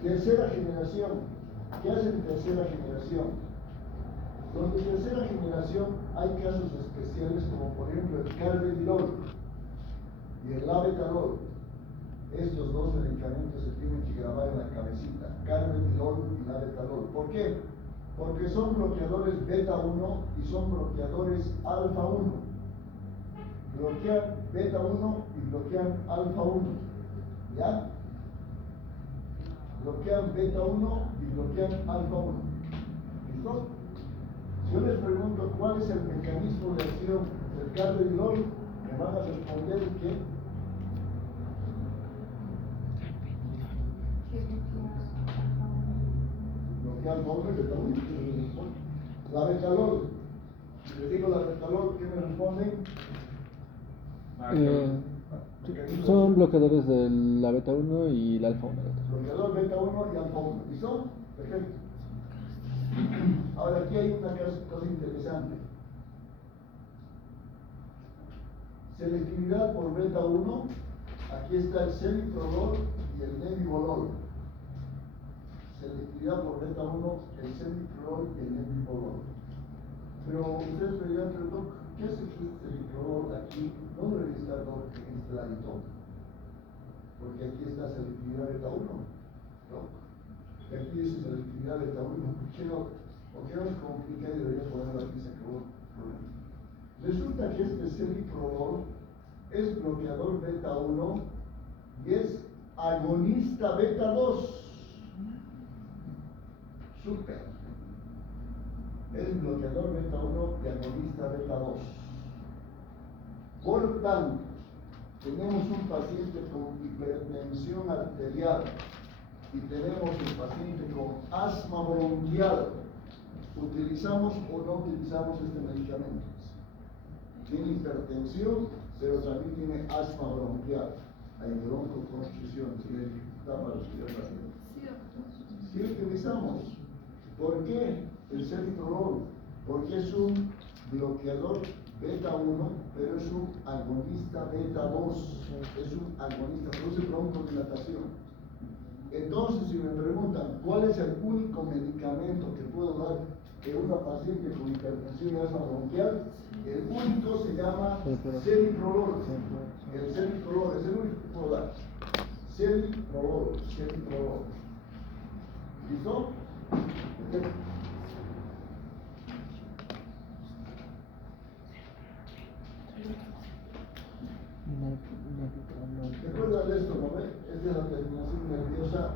Tercera generación. ¿Qué hacen tercera generación? Donde en tercera generación hay casos especiales como por ejemplo el carvedilol y el labetalol. Estos dos medicamentos se tienen que grabar en la cabecita, carvedilol y labetalol. ¿Por qué? Porque son bloqueadores beta 1 y son bloqueadores alfa 1. Bloquean beta 1 y bloquean alfa 1. ¿Ya? Bloquean beta 1 y bloquean alfa 1. ¿Listo? Si yo les pregunto cuál es el mecanismo de acción del carvedilol, me van a responder que bloquea alfa 1 y beta 1. La betalol, si les digo la betalol, ¿qué me responden? Son bloqueadores de la beta 1 y la alfa 1. Bloqueador beta 1 y alfa 1. ¿Listo? Perfecto. Ahora aquí hay una cosa interesante. Selectividad por beta 1. Aquí está el celiprolol y el nebivolol. Selectividad por beta 1, el celiprolol y el nebivolol. Pero ustedes me dirán, pero Doc, ¿qué hace el celiprolol aquí? No debería estar Doc en este ladito. Porque aquí está selectividad beta 1, ¿no? Y aquí dice selectividad beta 1, ¿por qué no es complicado y debería ponerlo aquí? Se acabó el problema. Resulta que este celiprolol es bloqueador beta 1 y es agonista beta 2. Súper. Es bloqueador beta 1 y agonista beta 2. Por tanto, tenemos un paciente con hipertensión arterial y tenemos un paciente con asma bronquial. ¿Utilizamos o no utilizamos este medicamento? Tiene hipertensión, pero también tiene asma bronquial. Hay broncoconstricción, tiene dificultad para respirar rápido. Sí utilizamos. ¿Por qué? El celiprolol, porque es un bloqueador beta 1, pero es un agonista beta 2, es un agonista, produce broncodilatación. Entonces, si me preguntan cuál es el único medicamento que puedo dar en una paciente con hipertensión y asma bronquial, el único se llama celiprolol. El celiprolol es el único que puedo dar. Celiprolol. ¿Listo? ¿Recuerdan de esto, no ve? Es de la terminación nerviosa,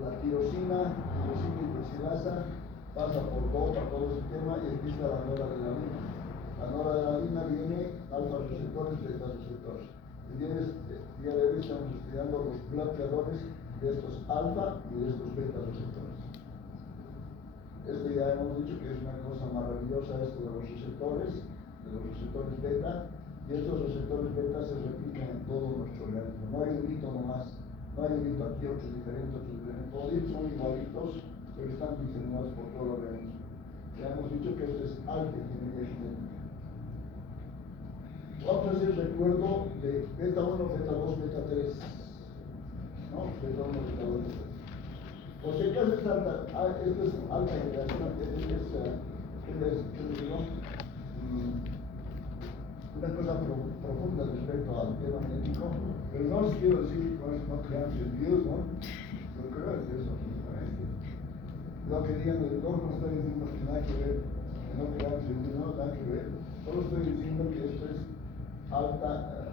la tirosina hidroxilasa, pasa aquí está la noradrenalina. La noradrenalina viene alfa receptores, beta receptores. El día de hoy estamos estudiando los bloqueadores de estos alfa y de estos beta receptores. Ya hemos dicho que es una cosa maravillosa esto de los receptores beta, y estos receptores beta se repiten en todo nuestro organismo. No hay un hito nomás, no hay un hito aquí, otro diferente. Todos son igualitos, pero están diseminados por todo el organismo. Ya hemos dicho que esto es alta ingeniería genética. Vamos a hacer recuerdo de beta 1, beta 2, beta 3. ¿No? Beta 1, beta 2, beta 3. Por si acaso es alta, esto es alta generación, ¿qué les digo? Una cosa profunda respecto al tema genético, pero no os quiero decir que con eso no creamos en Dios, ¿no? Yo creo que eso absolutamente. No quería, no estoy diciendo que nada que ver, que no creamos en Dios, no, nada que ver. Solo estoy diciendo que esto es alta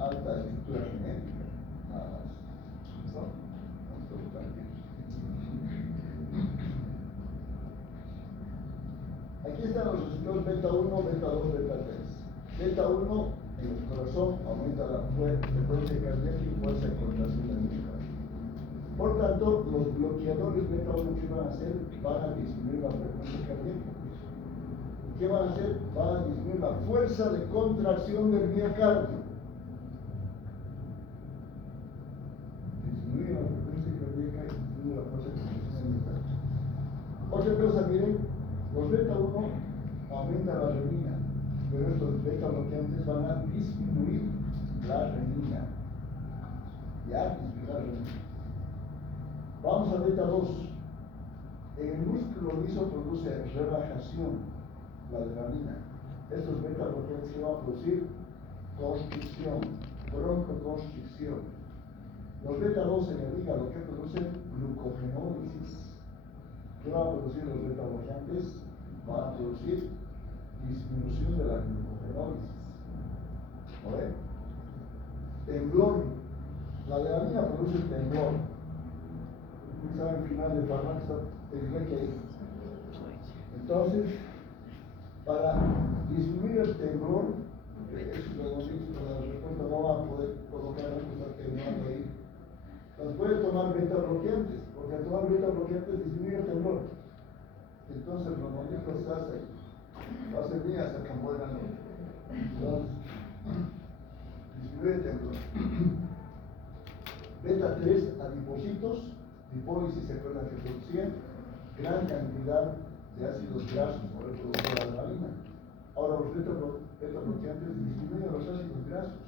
estructura genética, nada más. ¿No? Absolutamente. Aquí están los receptores beta 1, beta 2, beta 3. Beta 1 en el corazón aumenta la frecuencia cardíaca y fuerza de contracción del miocardio. Por tanto, los bloqueadores beta 1 ¿qué van a hacer? Van a disminuir la frecuencia cardíaca. ¿Qué van a hacer? Van a disminuir la fuerza de contracción del miocardio. Disminuye la frecuencia cardíaca y disminuye la fuerza de contracción del miocardio. Otra cosa, miren, los beta 1 aumentan la renina, pero estos beta bloqueantes van a disminuir la renina. Ya, disminuir la renina. Vamos a beta 2. En el músculo liso produce relajación, la adrenalina. Estos beta bloqueantes que van a producir constricción, broncoconstricción. Los beta 2 en el hígado que producen glucogenólisis. ¿Qué van a producir los beta bloqueantes? Van a producir disminución de la glucogenólisis. ¿Vale? Temblor. La adrenalina produce temblor. Un examen final de farmacia tendría que ir. Entonces, para disminuir el temblor, porque eso lo hemos dicho, con la respuesta no va a poder colocar la cosa temblando ahí. Las puede tomar beta bloqueantes, porque al tomar beta bloqueantes disminuye el temblor. Entonces, los movimientos se hacen, va a ser bien hasta que mueran. Entonces, disminuye el temblor. Beta 3, adipocitos, lipólisis, se acuerdan que producían gran cantidad de ácidos grasos por el producto de la adrenalina. Ahora, los beta bloqueantes disminuyen los ácidos grasos.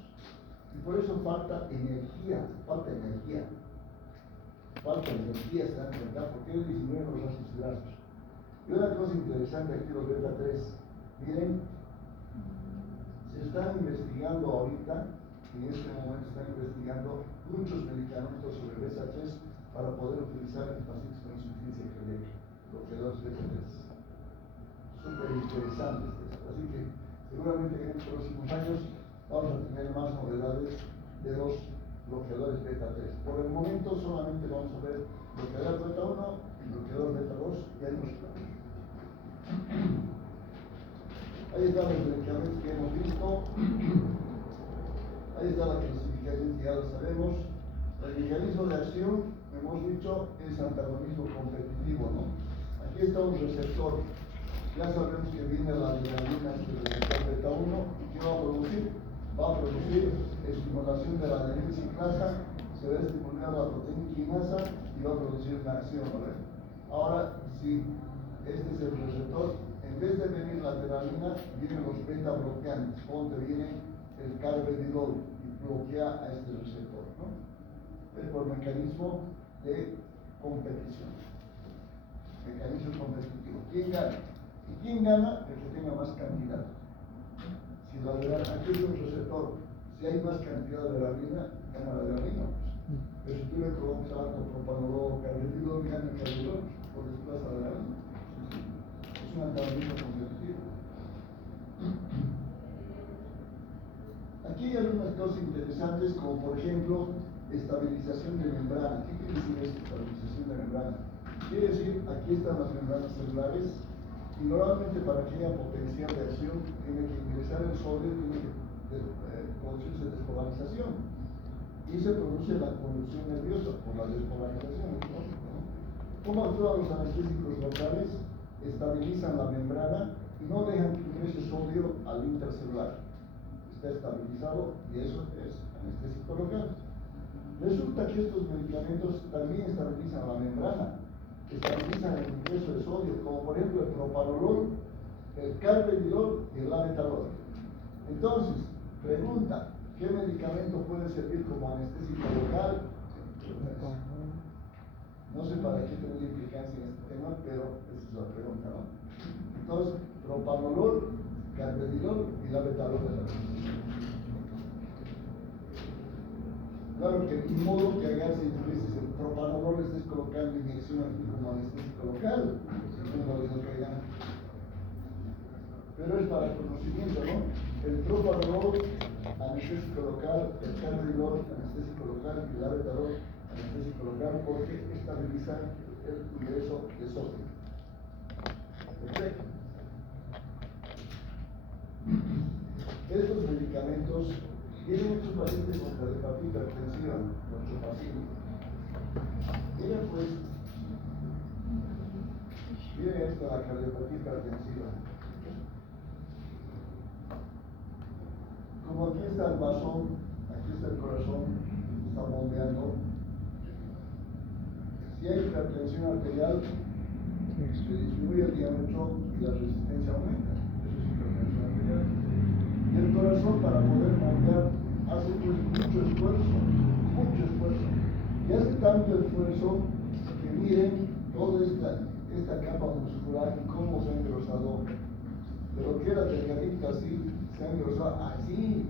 Y por eso falta energía, se dan cuenta, porque ellos disminuyen los ácidos grasos. Y una cosa interesante aquí, los beta 3, miren, se están investigando ahorita, en este momento están investigando muchos medicamentos sobre beta 3 para poder utilizar en pacientes con insuficiencia cardíaca, bloqueadores beta 3. Súper interesantes esto. Así que seguramente en los próximos años vamos a tener más novedades de los bloqueadores beta 3. Por el momento solamente vamos a ver bloqueador beta 1 y bloqueador beta 2 y hay unos planes. Ahí están los medicamentos que hemos visto. Ahí está la clasificación que ya lo sabemos. El mecanismo de acción, hemos dicho, es antagonismo competitivo, ¿no? Aquí está un receptor. Ya sabemos que viene la adrenalina del receptor beta 1 y ¿qué va a producir? Va a producir estimulación de la adenina ciclasa, se va a estimular la proteína quinasa y va a producir una acción, ¿vale? Ahora, si este es el receptor, en vez de venir la adrenalina, vienen los beta bloqueantes, donde viene el carvedilol y bloquea a este receptor, ¿no? Es por mecanismo de competición. Mecanismo competitivo. ¿Quién gana? ¿Y quién gana? El que tenga más cantidad. Si la adrenalina, aquí es un receptor, si hay más cantidad de adrenalina, gana la adrenalina. Pero si tú le colocas alto propanolol, carvedilol, gana el carvedilol, porque tú vas a adrenalina. Es un antagonismo competitivo. Aquí hay algunas cosas interesantes, como por ejemplo, estabilización de membrana. ¿Qué quiere decir esto, estabilización de membrana? Quiere decir, aquí están las membranas celulares, Y normalmente para que haya potencial de acción tiene que ingresar el sodio, tiene que producirse despolarización. Y se produce la conducción nerviosa por la despolarización, ¿no? ¿Cómo actúan los anestésicos locales? Estabilizan la membrana y no dejan que ingrese sodio al intercelular. Está estabilizado y eso es anestésico local. Resulta que estos medicamentos también estabilizan la membrana, estabilizan el ingreso de sodio, como por ejemplo el propanolol, el carvedilol y el labetalol. Entonces, pregunta, ¿qué medicamento puede servir como anestésico local? No sé para qué tendría implicancia en este tema, pero esa es la pregunta, ¿no? Entonces, propanolol, carvedilol y labetalol de la presentación. Claro que el modo que hagas si tú dices el propanolol le estés colocando inyección aquí como anestésico local, no lo que hagan. Pero es para conocimiento, ¿no? El propanolol, anestésico local, el carvedilol, anestésico local y el labetalol, anestésico local, porque estabilizan el ingreso de sodio. Perfecto. Estos medicamentos tienen muchos pacientes con cardiopatía hipertensiva, nuestro paciente. Miren pues, miren esto, la cardiopatía hipertensiva. Como aquí está el vaso, aquí está el corazón, está bombeando. Si hay hipertensión arterial, se disminuye el diámetro y la resistencia aumenta. Eso es hipertensión arterial. Y el corazón, para poder bombear, hace pues mucho esfuerzo. Y hace tanto esfuerzo que miren toda esta capa muscular y cómo se ha engrosado. Pero que era delgadita así, se ha engrosado así.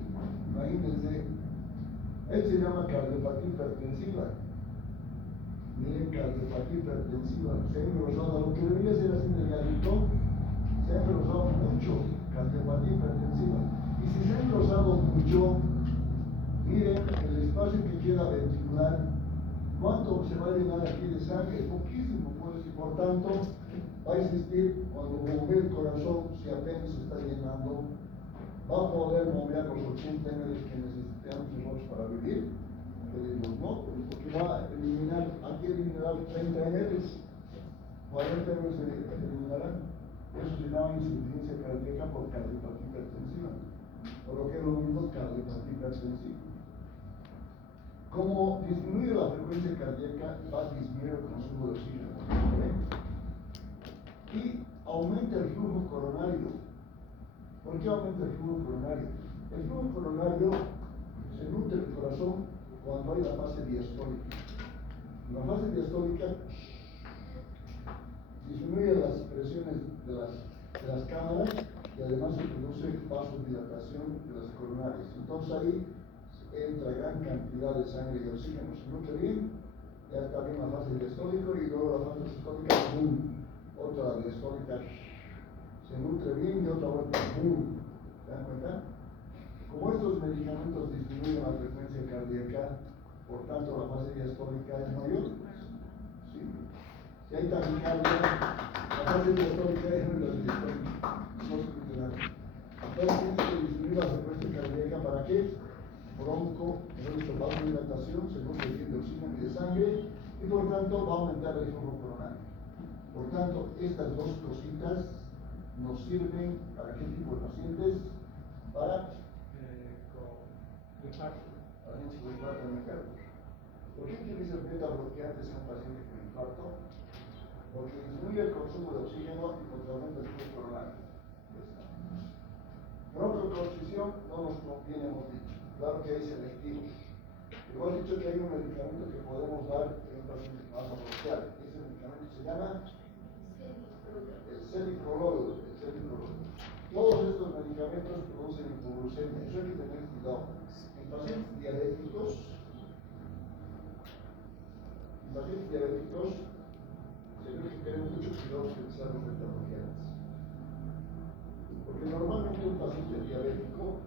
Imagínense. Él se llama cardiopatía hipertensiva. Miren, cardiopatía hipertensiva. Se ha engrosado. Lo que debería ser así delgadito, se ha engrosado mucho. Cardiopatía hipertensiva. Y si se ha engrosado mucho, miren el espacio que queda ventricular, cuánto se va a llenar aquí de sangre, poquísimo, pues, y por tanto va a existir, cuando bombee el corazón, si apenas se está llenando, va a poder bombear los 80 ml que necesitamos nosotros para vivir, no, porque va a eliminar, aquí eliminará 30 ml, 40 ml se eliminarán. Eso se llama insuficiencia cardíaca por cardiopatía hipertensiva, por lo que es lo mismo cardiopatía hipertensiva. Como disminuye la frecuencia cardíaca, va a disminuir el consumo de oxígeno. Y aumenta el flujo coronario. ¿Por qué aumenta el flujo coronario? El flujo coronario se nutre el corazón cuando hay la fase diastólica. La fase diastólica disminuye las presiones de las cámaras y además se produce vasodilatación de las coronarias. Entonces ahí entra gran cantidad de sangre y oxígeno, se nutre bien, ya está bien la fase diastólica y luego la fase sistólica, ¡boom! Otra diastólica, se nutre bien y otra vuelta, ¡boom! ¿Se dan cuenta? Como estos medicamentos disminuyen la frecuencia cardíaca, por tanto la fase diastólica es mayor. ¿Sí? Si hay taquicardia, la fase diastólica es menor que la diastólica. No se nutre nada. Entonces tienes que disminuir la frecuencia cardíaca, ¿para qué? Bronco, nuestra vasodilatación, se nutre bien de oxígeno y de sangre, y por tanto va a aumentar el flujo coronario. Por tanto, estas dos cositas nos sirven para qué tipo de pacientes, para pacientes con infarto de miocardio. ¿Por qué utiliza el beta bloqueantes en un paciente con infarto? Porque disminuye el consumo de oxígeno y contrarresta el flujo coronario. Broncoconstricción no nos conviene, hemos dicho. Claro que hay selectivos. Hemos dicho que hay un medicamento que podemos dar en un paciente que vamos a bloquear. Ese medicamento se llama el celiprolol. Todos estos medicamentos producen hipoglucemia. Eso hay que tener cuidado. En pacientes diabéticos, se tiene que tener mucho cuidado de utilizar los beta-bloqueantes. Porque normalmente un paciente diabético,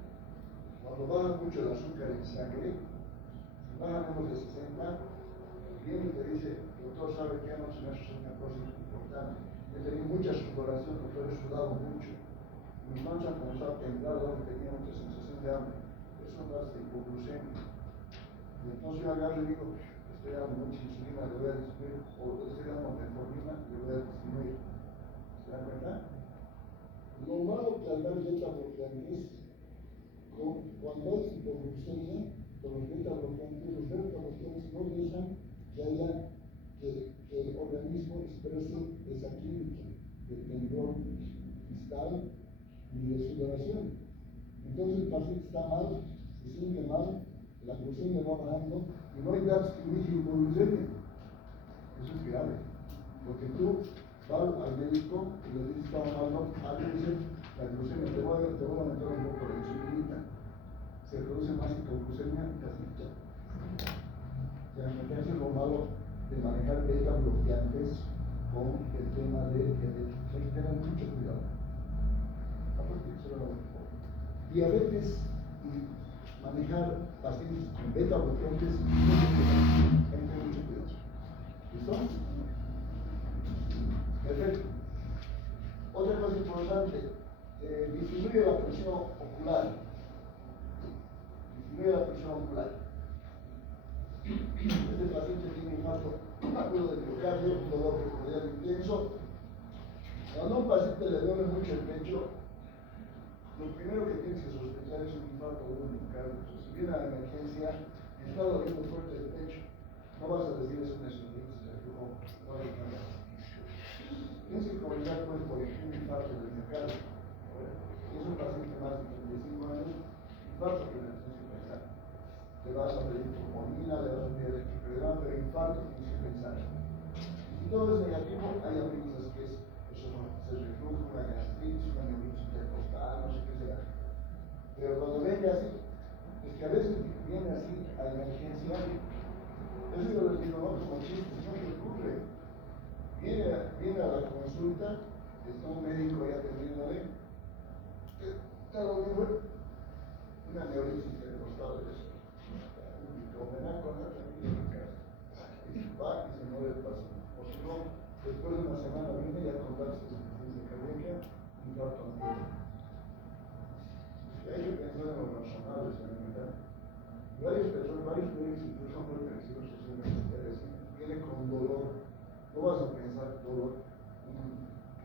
cuando baja mucho el azúcar en sangre, si baja menos de 60, viene y te dice, doctor, ¿sabe qué? Anoche me ha sucedido una cosa importante. he tenido mucha sudoración porque he sudado mucho. Mis manos han comenzado a temblar donde tenía mucha sensación de hambre. Eso me hace hipoglucemia. Y entonces yo agarro y digo, estoy dando mucha insulina, le voy a disminuir, o estoy dando metformina, le voy a disminuir. ¿Se dan cuenta? Lo malo que al dar beta bloqueantes, cuando hay hipoglucemia, con los beta bloqueantes no dejan que haya que el organismo exprese esa química de temblor distal y de sudoración. Entonces el paciente está mal, se siente mal, la glucemia va bajando y no hay gaps que inicie hipoglucemia. Eso es grave, porque tú vas al médico y le dices está mal, alguien dice la glucemia, te voy a meter un poco de insulina, se produce más hipoglucemia y casita. Ya me lo malo de manejar beta bloqueantes con el tema de que hay que tener mucho cuidado. Diabetes y manejar pacientes con beta bloqueantes, hay que tener mucho cuidado. ¿Listo? Perfecto. Otra cosa importante, disminuye la presión ocular. Disminuye la presión ocular. Este paciente tiene infarto agudo del miocardio, un dolor primordial intenso. Cuando a un paciente le duele mucho el pecho, lo primero que tienes que sospechar es un infarto agudo del miocardio. Si viene a la emergencia y está doliendo fuerte el pecho, no vas a decir es una insuficiencia de flujo, no hay nada. Tienes que comenzar con un infarto del miocardio. Es un paciente más de 35 años, infarto que le tienes que pensar. Le vas a pedir troponina, le vas a pedir electrocardiograma, pero infarto tienes que pensar. Y si todo es negativo, hay amenazas que es se reflujo, una gastritis, una neuritis intercostal, no sé qué será. Pero cuando venga así, es que a veces viene así a emergencia, eso yo les digo, no como chistes, no se ocurre. Viene a la consulta, está un médico ya atendiéndole, está lo mismo, una neuritis intercostal de eso. Y va y se muere el paciente. O si no, después de una semana viene ya con datos de insuficiencia cardíaca, infarto anterior. Hay que pensar en los razonables, ¿verdad? Varios médicos incluso son muy agresivos socialmente, viene con dolor. No vas a pensar dolor que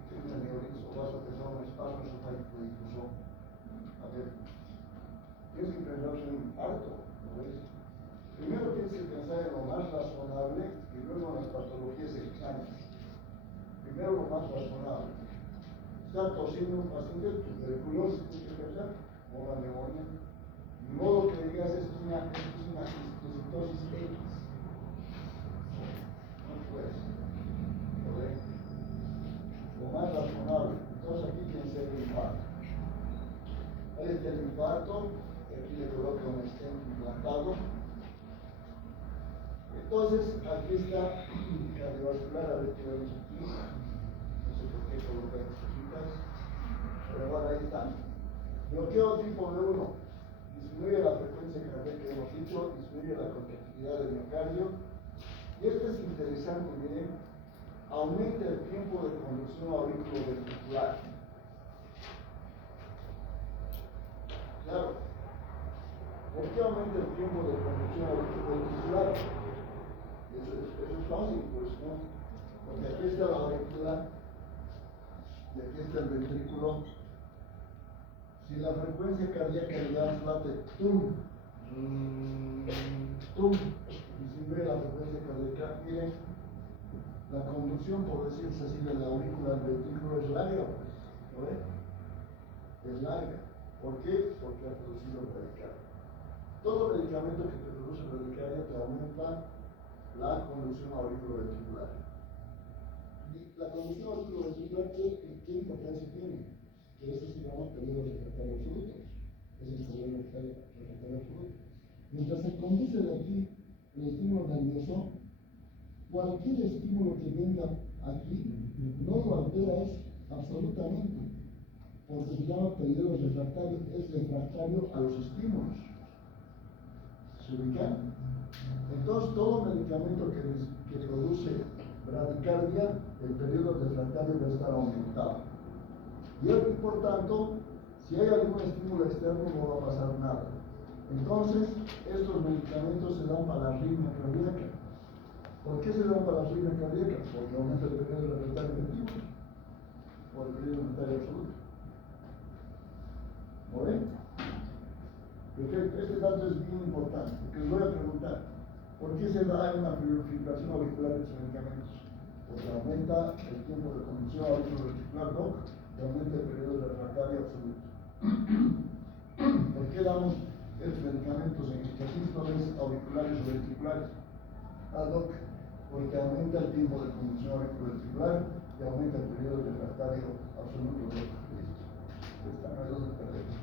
tiene una neuritis, o vas a pensar un espasmo esofágico incluso. A ver, tienes que pensar en un infarto, ¿no ves? Primero tienes que pensar en lo más razonable y luego en las patologías extrañas. Primero lo más razonable. Está tosiendo un paciente, tuberculosis, tienes que pensar, o la neumonía. De modo que digas, esto es una histocitosis X. No puedes. Lo más razonable. Entonces aquí tienes el infarto. Ahí está el infarto, y aquí le coloca un stent implantado. Entonces, aquí está cardiovascular, a ver qué vemos aquí. No sé por qué colocar estas cositas, pero bueno, ahí está. Bloqueo tipo B1, disminuye la frecuencia cardíaca que hemos dicho, disminuye la contractilidad del miocardio. Y esto es interesante, miren, aumenta el tiempo de conducción auriculoventricular. Claro, ¿por qué aumenta el tiempo de conducción auriculoventricular? Eso es fácil, pues, ¿no? Porque aquí está la aurícula y aquí está el ventrículo. Si la frecuencia cardíaca de gas late tum, disminuye la frecuencia cardíaca, miren, la conducción, por decirse así, de la aurícula al ventrículo es larga, pues, ¿no ven? Es larga. ¿Por qué? Porque ha producido bradicardia. Todo medicamento que te produce bradicardia te aumenta la conducción auriculoventricular. Y la conducción auriculoventricular, ¿qué importancia tiene? Que eso se llama periodo refractario absoluto. Es el periodo refractario absoluto. Mientras se conduce de aquí el estímulo nervioso, cualquier estímulo que venga aquí no lo altera absolutamente, porque se llama periodo refractario, es refractario a los estímulos. ¿Se ubican? Entonces, todo medicamento que produce bradicardia, el periodo refractario va a estar aumentado. Y por tanto, si hay algún estímulo externo no va a pasar nada. Entonces, estos medicamentos se dan para la arritmia cardíaca. ¿Por qué se dan para la arritmia cardíaca? Porque aumenta el periodo refractario efectivo, por el periodo refractario absoluto. ¿Lo ven? Perfecto, este dato es bien importante, porque les voy a preguntar, ¿por qué se da una fibrilación auricular de estos medicamentos? Porque aumenta el tiempo de conducción auricular, ¿no? Y aumenta el periodo refractario absoluto. ¿Por qué damos estos medicamentos en sístoles auriculares o ventriculares? Doc, porque aumenta el tiempo de conducción auricular y aumenta el periodo refractario absoluto. Listo. Esta no es donde perdemos.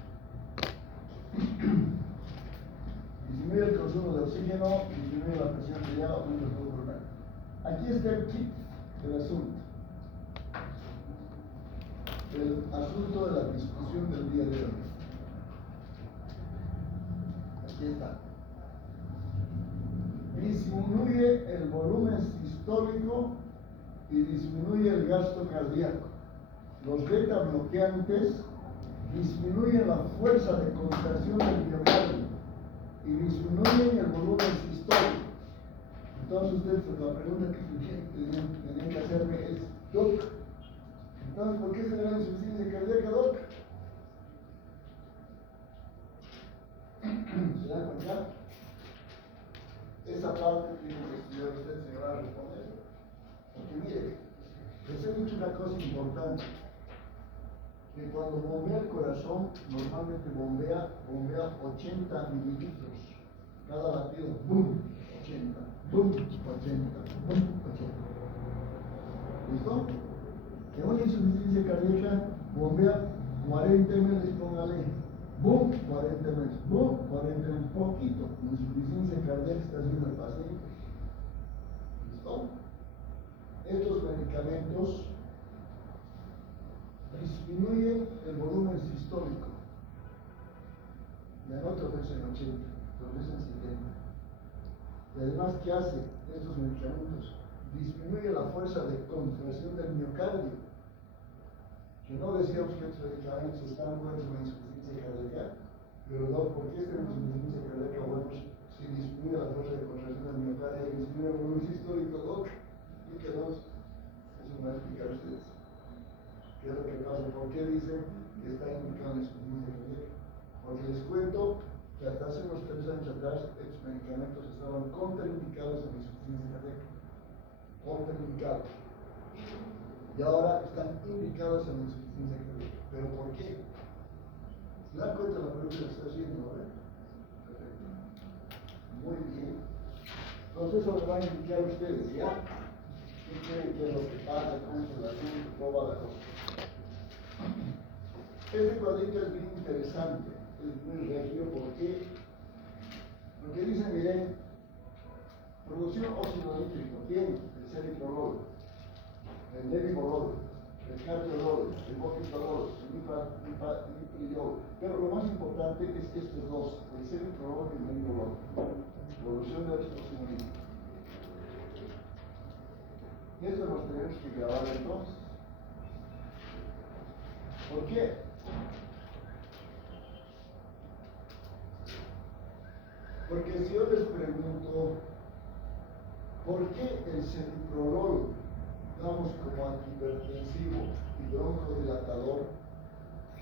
Disminuye el consumo de oxígeno, disminuye la presión arterial, aumenta el flujo coronario. Aquí está el kit del asunto. El asunto de la discusión del día de hoy. Aquí está. Disminuye el volumen sistólico y disminuye el gasto cardíaco. Los beta bloqueantes disminuyen la fuerza de contracción del miocardio y disminuyen el volumen sistólico. Entonces ustedes, la pregunta que tenían que hacerme es, Doc, entonces ¿por qué se le da insuficiencia cardíaca, Doc? ¿Se dan cuenta? Esa parte tiene que estudiar usted, se va a responder. Porque mire, les he dicho una cosa importante. Que cuando bombea el corazón, normalmente bombea 80 mililitros. Cada latido, boom, 80, boom, 80, boom, 80. ¿Listo? En una insuficiencia cardíaca, bombea 40 ml, póngale. Boom, 40 ml, boom, 40 ml, poquito. Insuficiencia cardíaca está haciendo el paciente. ¿Listo? Estos medicamentos disminuyen el volumen sistólico. Ya no otro vez en 80, otro vez en 70. Y además, ¿qué hace estos medicamentos? Disminuye la fuerza de contracción del miocardio. Que no decíamos que estos medicamentos están buenos en insuficiencia cardíaca, pero no, ¿por qué está en insuficiencia cardíaca? Bueno, si disminuye la fuerza de contracción del miocardio y disminuye el volumen sistólico, Doc, y que dos, eso me va a explicar a ustedes. ¿Qué es lo que pasa? ¿Por qué dicen que está indicado en insuficiencia cardíaca? Porque les cuento que hasta hace unos 3 años atrás estos medicamentos estaban contraindicados en insuficiencia cardíaca. Contraindicados. Y ahora están indicados en insuficiencia cardíaca. ¿Pero por qué? ¿Se dan cuenta de la pregunta que está haciendo ahora? Perfecto. Muy bien. Entonces eso lo van a indicar ustedes, ¿ya? ¿Qué creen que es lo que pasa con el asunto? ¿Cómo va la cosa? Este cuadrito es bien interesante, es muy regio, porque dicen, miren, producción óxido nítrico, tiene el ceriprolol, el levibolol, el cardiolol, el botitrolol, el mipridol, pero lo más importante es estos dos, el ceriprolol y el levibolol, producción de óxido nítrico. Y esto nos tenemos que grabar entonces. ¿Por qué? Porque si yo les pregunto, ¿por qué el ceriprolol damos como antihipertensivo y broncodilatador?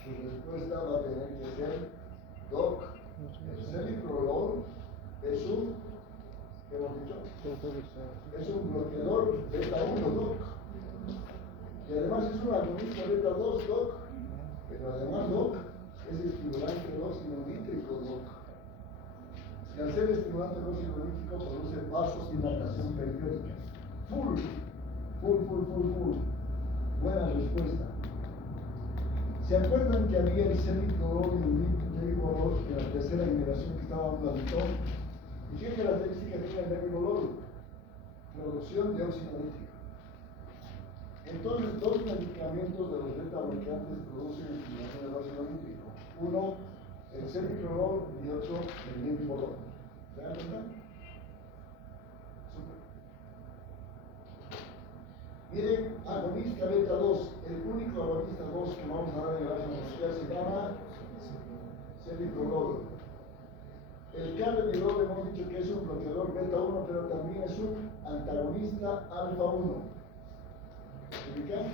Su respuesta va a tener que ser, Doc, el ceriprolol es un, ¿qué hemos dicho? Es un bloqueador beta 1, Doc. Y además es un agonista beta 2, Doc. Pero además, Doc, es estimulante del óxido nítrico, Doc. Y al ser estimulante del óxido nítrico produce vasodilatación periférica. Full. Buena respuesta. ¿Se acuerdan que había el ceriprolol y el levibolol en la tercera generación que estaba dando al botón? ¿Y qué característica tiene el levibolol? Producción de óxido nítrico. Entonces, dos medicamentos de los beta bloqueantes producen estimulación del óxido nítrico. Uno, el ceriprolol, y otro, el levibolol. ¿Se dan cuenta? Súper. Miren, agonista beta 2, el único agonista 2 que vamos a dar en la muscular se llama celiprolol. El carvedilol hemos dicho que es un bloqueador beta 1, pero también es un antagonista alfa 1. ¿Se ubican?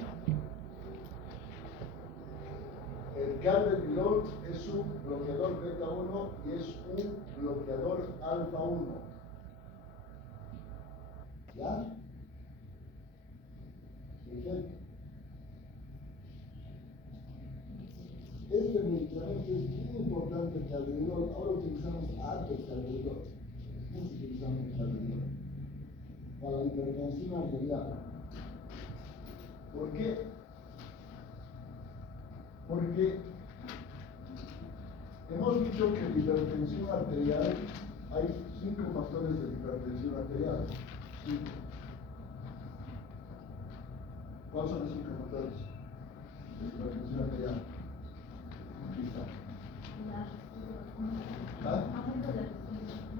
El carvedilol es un bloqueador beta 1 y es un bloqueador alfa 1. ¿Ya? Perfecto. Este medicamento es muy importante, el carvedilol. Ahora utilizamos harto el carvedilol. Mucho utilizamos el carvedilol para la hipertensión arterial. ¿Por qué? Porque hemos dicho que en la hipertensión arterial hay 5 factores de hipertensión arterial. 5. ¿Cuáles son los 5 factores de hipertensión arterial? Aquí está. ¿Ah?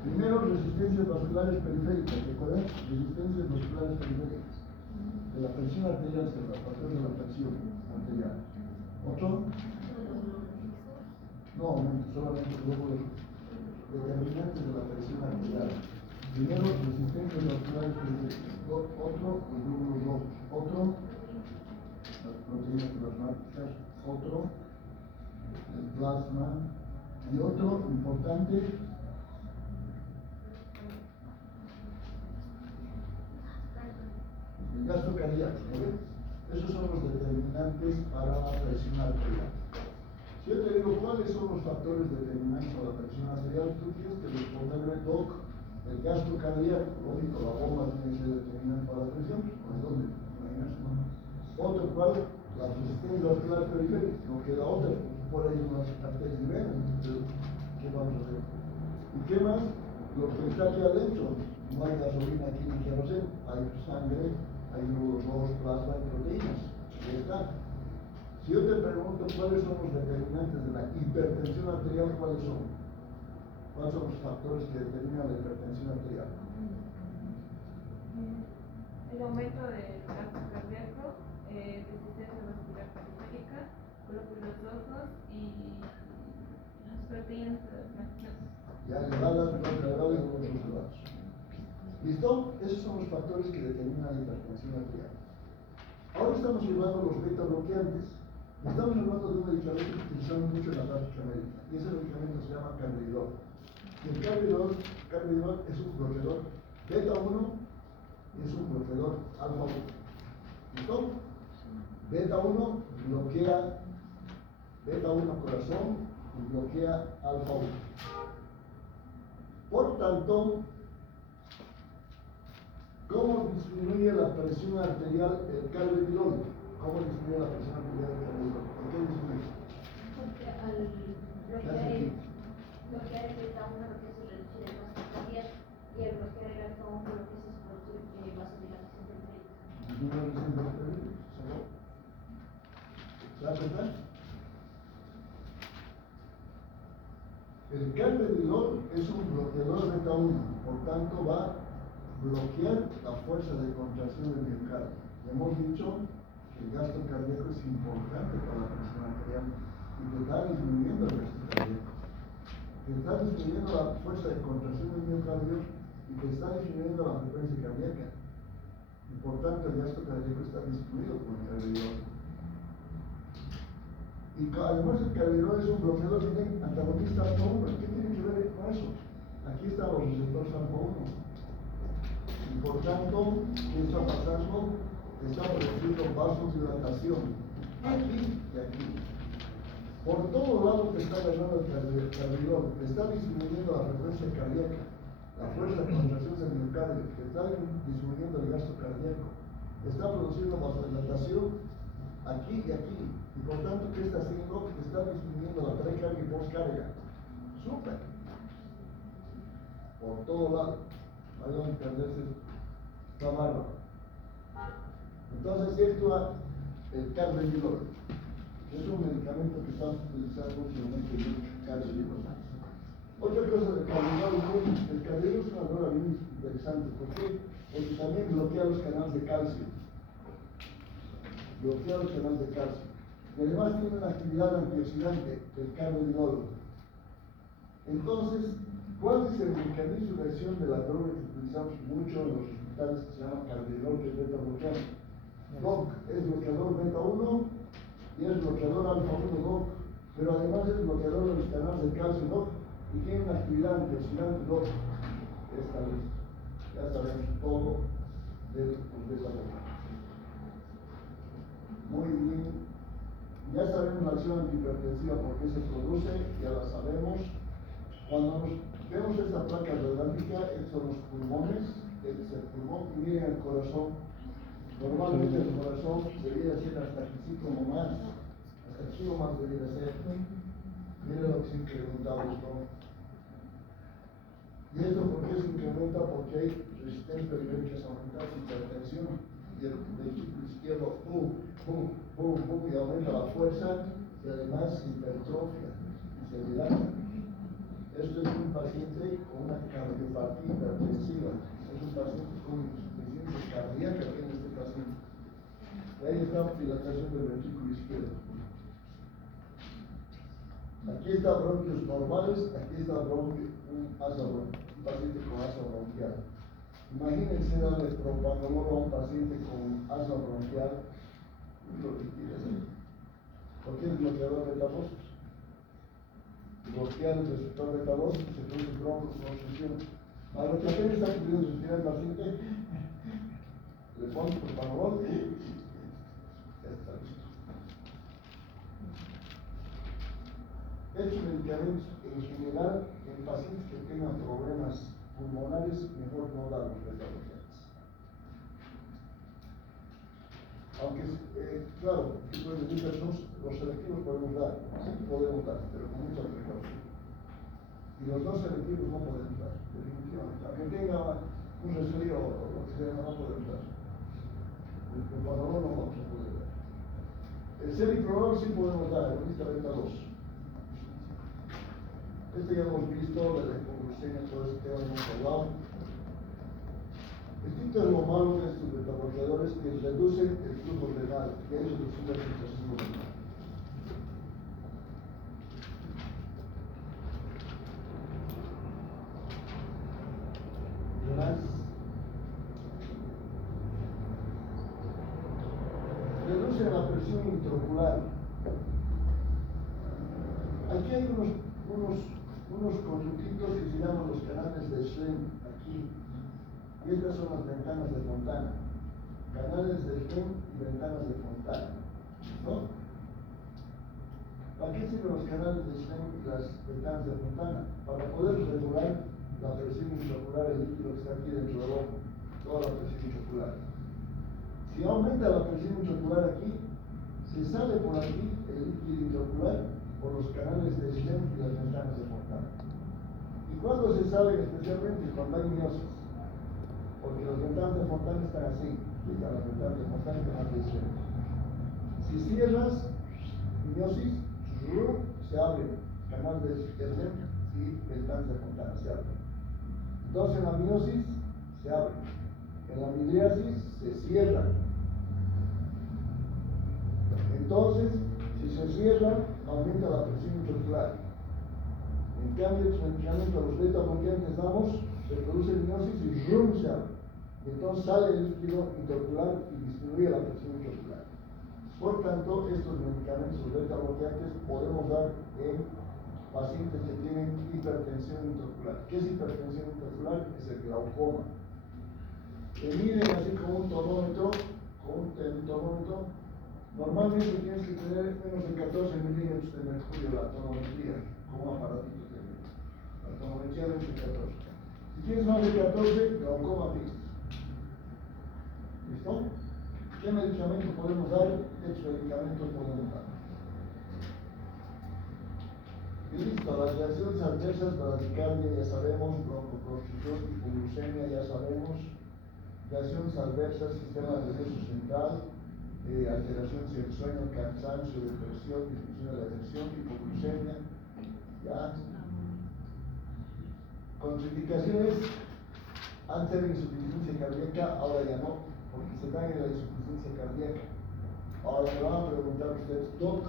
Primero, resistencias vasculares periféricas. ¿Recuerdan? Resistencias vasculares periféricas. De la presión arterial, los factores de la presión arterial. ¿Otro? No, solamente glóbulos determinantes de la presión arterial. Primero, resistencias vasculares periféricas. Otro, los glóbulos rojos. Otro, las proteínas plasmáticas. Otro, el plasma. Y otro importante, el gasto cardíaco. Esos son los determinantes para la presión arterial. Si yo te digo cuáles son los factores determinantes para la presión arterial, tú tienes que responderme, doc, el gasto cardíaco. Lógico, la bomba tiene que ser determinante para la presión. ¿Por dónde? Otro, ¿cuál? La resistencia vascular periférica. No queda otra. Por ahí unas arterias y venas. ¿Qué vamos a hacer? ¿Y qué más? Lo que está aquí adentro. No hay gasolina aquí ni queroseno. Hay sangre, hay glóbulos rojos, plasma y proteínas. Ya está. Si yo te pregunto cuáles son los determinantes de la hipertensión arterial, ¿cuáles son? ¿Cuáles son los factores que determinan la hipertensión arterial? El aumento del gasto cardíaco, resistencia vascular periférica, glóbulos rojos y las proteínas plasmáticas. Ya elevadas, no elevadas, no elevadas. ¿Listo? Esos son los factores que determinan la hipertensión arterial. Ahora estamos llevando los beta bloqueantes. Estamos hablando de un medicamento que utilizamos mucho en la práctica médica. Y ese medicamento se llama carvedilol. Y el carvedilol es un bloqueador beta 1 y es un bloqueador alfa 1. ¿Listo? Beta 1 bloquea beta 1 corazón y bloquea alfa 1. Por tanto, ¿cómo disminuye la presión arterial el carvedilol? ¿Cómo disminuye la presión arterial el carvedilol? ¿Por qué disminuye? Porque al bloquear el beta 1 lo que se reduce el gasto cardíaco y al bloquear el alfa 1 lo que se produce vasodilatación periférica. Disminuye la presión periférica. ¿Se da cuenta? El carvedilol es un bloqueador beta 1, por tanto va a bloquear la fuerza de contracción del miocardio. Hemos dicho que el gasto cardíaco es importante para la presión arterial y que está disminuyendo el gasto cardíaco, que está disminuyendo la fuerza de contracción del miocardio y que está disminuyendo la frecuencia cardíaca. Y por tanto el gasto cardíaco está disminuido por el carvedilol. Y además el carvedilol es un bloqueador antagonista alfa 1. ¿Qué tiene que ver con eso? Aquí están los receptores alfa 1. Y por tanto, ¿qué está pasando? Está produciendo vasodilatación. Aquí y aquí. Por todo lado te está ganando el carvedilol. Te está disminuyendo la frecuencia cardíaca, la fuerza de contracción del miocardio. Te está disminuyendo el gasto cardíaco. Está produciendo vasodilatación aquí y aquí. Y por tanto, ¿qué está haciendo? Está disminuyendo la precarga y postcarga. ¡Súper! Por todo lado. Vayan a entenderse. Está bárbaro. Entonces, esto el carvedilol. Es un medicamento que estamos utilizando últimamente en carvedilol. Otra cosa del carvedilol, el carvedilol es una droga bien interesante. ¿Por qué? Porque también bloquea los canales de calcio. bloqueado el canal de calcio. Y además tiene una actividad antioxidante, el carvedinol. Entonces, ¿cuál es el mecanismo de acción de la droga que utilizamos mucho en los hospitales que se llama carvedinol, que es beta bloqueante? DOC es bloqueador beta 1 y es bloqueador alfa 1 DOC, pero además es bloqueador de los canales de calcio DOC y tiene una actividad antioxidante DOC. Esta vez ya sabemos todo del beta bloqueante. Muy bien, ya sabemos la acción antihipertensiva por qué se produce, ya la sabemos. Cuando vemos esta placa radiográfica, estos son los pulmones, este es el pulmón, y miren el corazón. Normalmente el corazón debería ser hasta aquí como más, hasta aquí o más debería ser. Miren lo que se incrementa esto. ¿Y esto por qué se incrementa? Porque hay resistencia periférica aumentada, hipertensión, y el ventrículo izquierdo, y aumenta la fuerza, y además hipertrofia, y se dilata. Esto es un paciente con una cardiopatía hipertensiva, es un paciente con insuficiencia cardíaca que tiene este paciente. Ahí está la dilatación del ventrículo izquierdo. Aquí está bronquios normales, aquí está bronquio, un paciente con asma bronquial. Imagínense darle propanolol a un paciente con asma bronquial, lo que quiere hacer. ¿Por qué es bloqueador beta 2? Bloquear el receptor beta 2 y se produce broncoconstricción. A lo que apenas está pudiendo respirar el paciente, le pones propanolol y ya está listo. Estos medicamentos en general, en pacientes que tengan problemas pulmonares, mejor no darlos beta bloqueantes. Aunque, claro, los selectivos podemos dar, sí podemos dar, pero con mucha precaución. Y los no selectivos no podemos dar, definitivamente. Aunque tenga un resfrío o lo que sea, no podemos dar. El propanolol no vamos a poder dar. El celiprolol sí podemos dar, el lista beta 2. Este ya hemos visto de la hipoglucemia, todo este tema hemos hablado. Esto es lo malo de estos betabloqueadores, que reducen el flujo renal, y eso reduce la filtración renal. Reduce la presión intraocular. Aquí hay unos conjuntitos que se llaman los canales de Schlemm, aquí. Y estas son las ventanas de Fontana. Canales de Schlemm y ventanas de Fontana. ¿No? ¿Para qué sirven los canales de Schlemm y las ventanas de Fontana? Para poder regular la presión intraocular, el líquido que está aquí dentro del ojo, toda la presión intraocular. Si aumenta la presión intraocular aquí, se sale por aquí el líquido intraocular por los canales de Schlemm y las ventanas de Fontana. ¿Y cuándo se sale? Especialmente cuando hay miosis. Porque las ventanas de Fontana están así, y las ventanas de Fontana y canal de Schlemm. Si cierras miosis, se abre canal de Schlemm y ventanas de Fontana se abren. Entonces en la miosis se abre, en la midriasis se cierra. Entonces, si se cierra, aumenta la presión intraocular. En cambio, los medicamentos a los beta bloqueantes damos, se produce miosis y se abre. Y entonces sale el líquido intraocular y disminuye la presión intraocular. Por tanto, estos medicamentos beta bloqueantes podemos dar en pacientes que tienen hipertensión intraocular. ¿Qué es hipertensión intraocular? Es el glaucoma. Que miden así con un tonómetro, normalmente tienes que tener menos de 14 milímetros de mercurio la tonometría, como aparatito de la tonometría de 14. Si tienes más de 14, glaucoma tienes. ¿Listo? ¿Qué medicamento podemos dar? ¿Qué medicamentos podemos dar? Y listo, las reacciones adversas, bradicardia ya sabemos, broncoconstricción, hipoglucemia ya sabemos, reacciones adversas, sistema nervioso central, alteraciones del sueño, cansancio, depresión, disminución de la atención, hipoglucemia, ya. Contraindicaciones, antes era insuficiencia cardíaca, ahora ya no, porque se da en la insuficiencia cardíaca. Ahora me van a preguntar ustedes, Doc,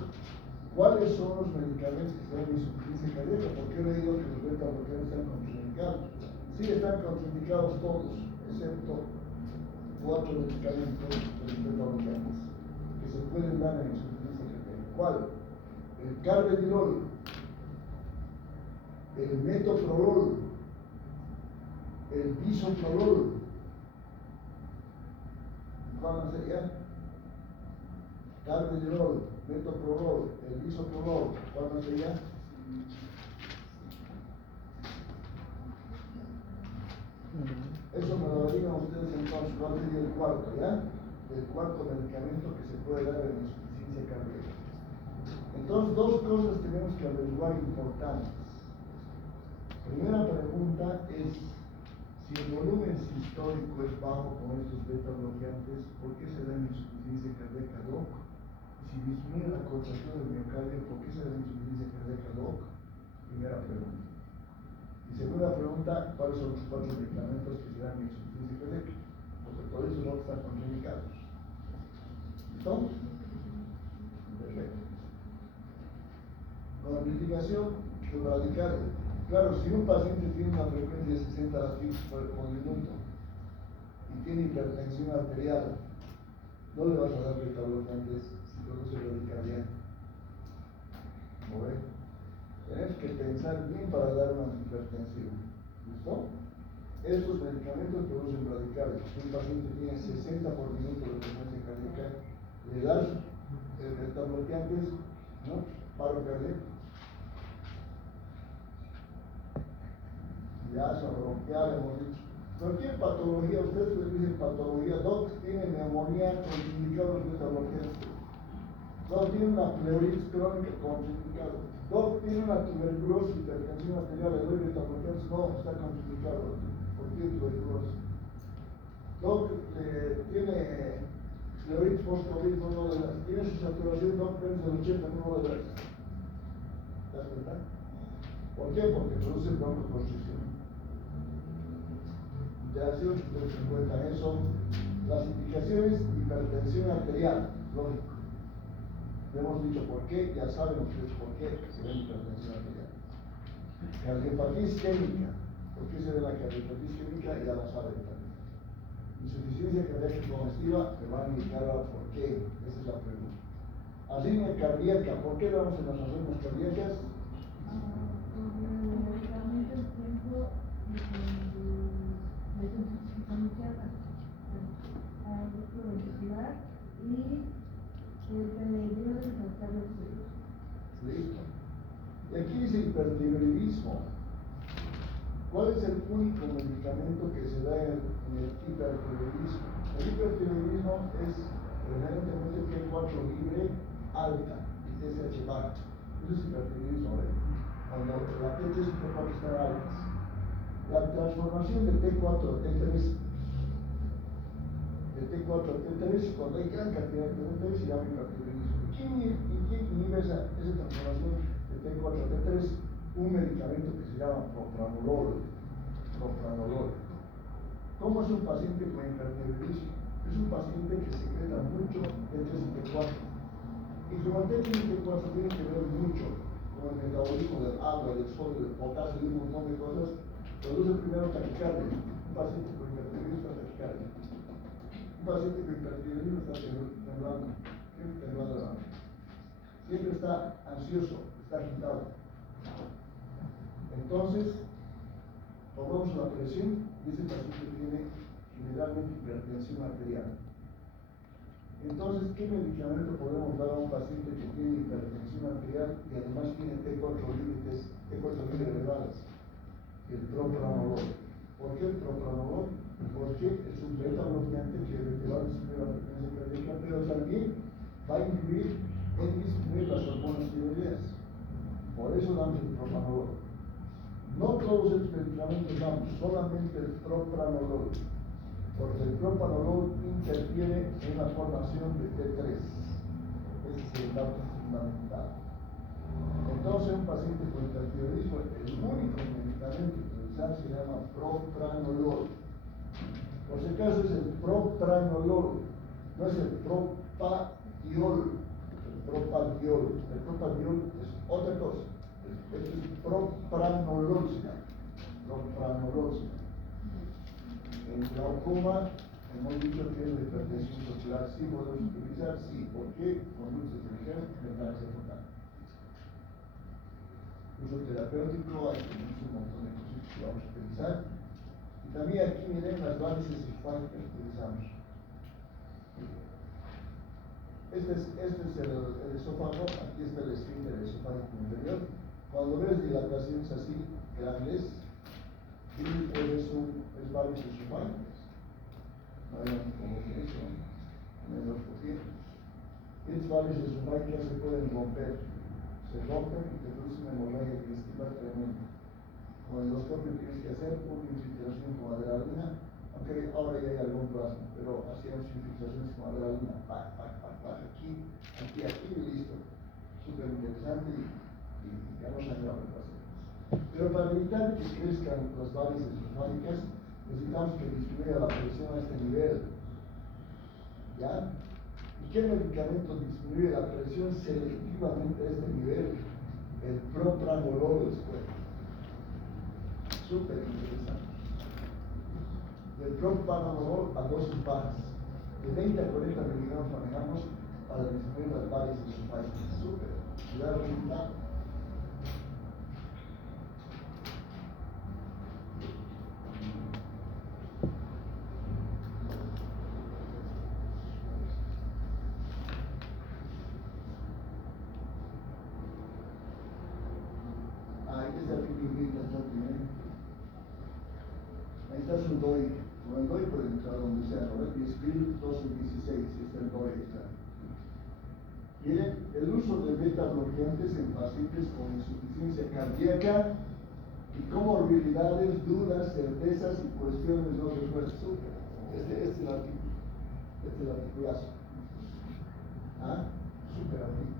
¿cuáles son los medicamentos que se dan insuficiencia cardíaca? Porque yo le digo que los beta bloqueadores están contraindicados. Sí, están contraindicados todos, excepto 4 medicamentos de los beta bloqueadores que se pueden dar en insuficiencia cardíaca. ¿Cuál? El carvedilol, el metoprolol, el bisoprolol. ¿Cuál sería? Carvedilol, metoprolol, el bisoprolol. ¿Cuál sería? Eso me lo digan ustedes entonces, ¿cuál sería el cuarto, ya? El cuarto medicamento que se puede dar en insuficiencia cardíaca. Entonces, dos cosas tenemos que averiguar importantes. Primera pregunta es, si el volumen sistólico es bajo con estos beta bloqueantes, ¿por qué se da insuficiencia cardíaca, Doc? Si disminuye la contracción del miocardio, ¿por qué se da insuficiencia cardíaca, Doc? Primera pregunta. Y segunda pregunta, ¿cuáles son los 4 medicamentos que se dan insuficiencia cardíaca? Porque por eso no están contraindicados. ¿Listo? Perfecto. Con la mitigación radical. Claro, si un paciente tiene una frecuencia de 60 latidos por minuto y tiene hipertensión arterial, no le vas a dar beta bloqueantes si produce bradicardia. ¿No ve? Tenemos que pensar bien para dar una hipertensión. ¿Listo? Estos medicamentos producen bradicardia. Si un paciente tiene 60 por minuto de frecuencia cardíaca, le das beta bloqueantes, ¿no? Paro cardíaco. Ya se bronquial, hemos dicho. Cualquier patología, ustedes le dicen patología, Doc tiene neumonía contraindicado los beta bloqueantes. Doc tiene una pleuritis crónica contraindicado. Doc tiene una tuberculosis, hipertensión arterial, le doy beta bloqueantes. No, está contraindicado. ¿Por qué tuberculosis? Doc tiene pleuritis post-COVID, no de las. Tiene su saturación, Doc menos del 80, no de las. ¿Te das cuenta? ¿Por qué? Porque produce broncoconstricción. Interacción 50 eso. Las indicaciones, hipertensión arterial, lógico. Le hemos dicho por qué, ya saben ustedes por qué se ve hipertensión arterial. Cardiopatía isquémica, ¿por qué se ve la cardiopatía isquémica? Ya la saben también. Insuficiencia cardíaca congestiva, me van a indicar ahora por qué, esa es la pregunta. Arritmia cardíaca, ¿por qué damos en las arritmias cardíacas? Listo. Y aquí dice hipertiroidismo. ¿Cuál es el único medicamento que se da en el hipertiroidismo? El hipertiroidismo es preferentemente T4 libre alta y TSH baja. Eso es hipertiroidismo, ¿eh? Cuando la T3 y T4 están altas. La transformación de T4 a T3, de T4 a T3, cuando hay gran cantidad de T3 se llama hipertiroidismo. ¿Quién inhibe esa transformación de T4 a T3? Un medicamento que se llama propranolol. ¿Cómo es un paciente con hipertiroidismo? Es un paciente que secreta mucho T3 y T4. Y su T3 y T4 tiene que ver mucho con el metabolismo del agua, del sodio, del potasio y un montón de cosas. Produce primero taquicardia. Un paciente con hipertiroidismo está taquicardia. Un paciente con hipertiroidismo está temblando. Siempre temblando la mano. Siempre está ansioso, está agitado. Entonces, tomamos la presión y ese paciente tiene generalmente hipertensión arterial. Entonces, ¿qué medicamento podemos dar a un paciente que tiene hipertensión arterial y además tiene T4 libre elevadas? El propranolol. ¿Por qué el propranolol? Porque es un beta bloqueante que va a disminuir la frecuencia cardíaca, pero también va a influir en disminuir las hormonas tiroideas. Por eso damos el propranolol. No todos estos medicamentos damos, solamente el propranolol, porque el propranolol interfiere en la formación de T3. Ese es el dato fundamental. Entonces, un paciente con hipertiroidismo, el único medicamento que utilizar se llama propranolol. Por si acaso es el propranolol, no es el propanolol. el propandiol. El propandiol es otra cosa. Esto es propranolol, se llama. Propranolol se llama. En glaucoma hemos dicho que la hipertensión social sí podemos utilizar, sí. ¿Por qué? Conductas esenciales y ventanas focales. Uso terapéutico, hay un montón de cosas que vamos a utilizar. Y también aquí miren las varices esofágicas que utilizamos. Este es el esófago, aquí está el esfínter esofágico inferior. Cuando ves dilataciones así grandes, es varices esofágicas. No hay como que eso, menos por ciento. Estas varices esofágicas se pueden romper. Se rompen y te produce una hemorragia digestiva tremenda. Con el endoscopio tienes que hacer una infiltración con adrenalina, aunque ahora ya hay algún plasma, pero hacíamos infiltraciones con adrenalina, aquí y listo. Súper interesante y ya no sangraba el paciente. Pero para evitar que crezcan las varices esofágicas, necesitamos que disminuya la presión a este nivel. ¿Ya? ¿Y qué medicamento disminuye la presión selectivamente a este nivel? El propranolol después. Súper interesante. El propranolol a dosis bajas. De 20 a 40 miligramos manejamos para disminuir las varices esofágicas. Súper. ¿Ya lo resultado? Ahí está su DOI. Con el DOI puede entrar donde sea, ¿no? 10.000, 12.16, este es el DOI. Está. Miren, el uso de beta bloqueantes en pacientes con insuficiencia cardíaca y comorbilidades, dudas, certezas y cuestiones no resueltas. Este es el artículo. Este es el articulazo. ¿Ah? Súper artículo.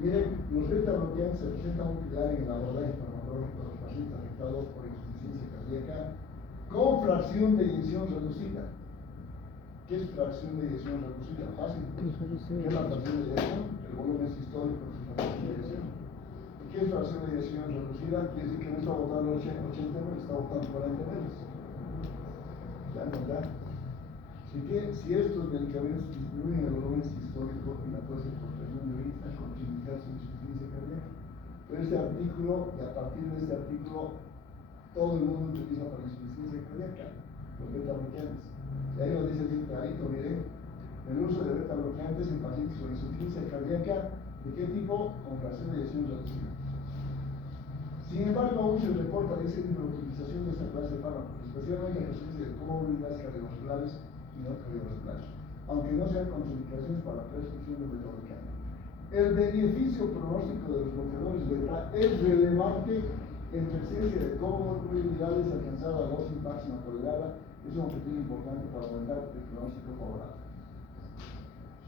Miren, los beta bloqueantes representan un pilar en el abordaje farmacológico de los pacientes afectados por insuficiencia cardíaca con fracción de eyección reducida. ¿Qué es fracción de eyección reducida? Fácil. ¿Qué es la fracción de eyección? El volumen sistólico de la fracción de eyección. ¿Qué es fracción de eyección reducida? Quiere decir que no está botando 80 ml, está botando 40 ml. ¿Ya no da? Así que si estos medicamentos disminuyen el volumen sistólico y la fuerza de compresión de vista, contraindicarse insuficiencia cardíaca. Pero este artículo, y a partir de este artículo, todo el mundo utiliza para insuficiencia cardíaca los beta bloqueantes. Y ahí lo dice bien clarito, miren, el uso de beta bloqueantes en pacientes con insuficiencia cardíaca, ¿de qué tipo? Con fracción de eyección reducida. Sin embargo, aún se reporta de ese tipo de utilización de esta clase de fármacos, especialmente en pacientes de comorbilidades cardiovasculares y no cardiovasculares, aunque no sean contraindicaciones para la prescripción de beta bloqueantes. El beneficio pronóstico de los bloqueadores beta es relevante en presencia de comorbilidades alcanzada a dosis máxima tolerada. Es un objetivo importante para aumentar el pronóstico favorable.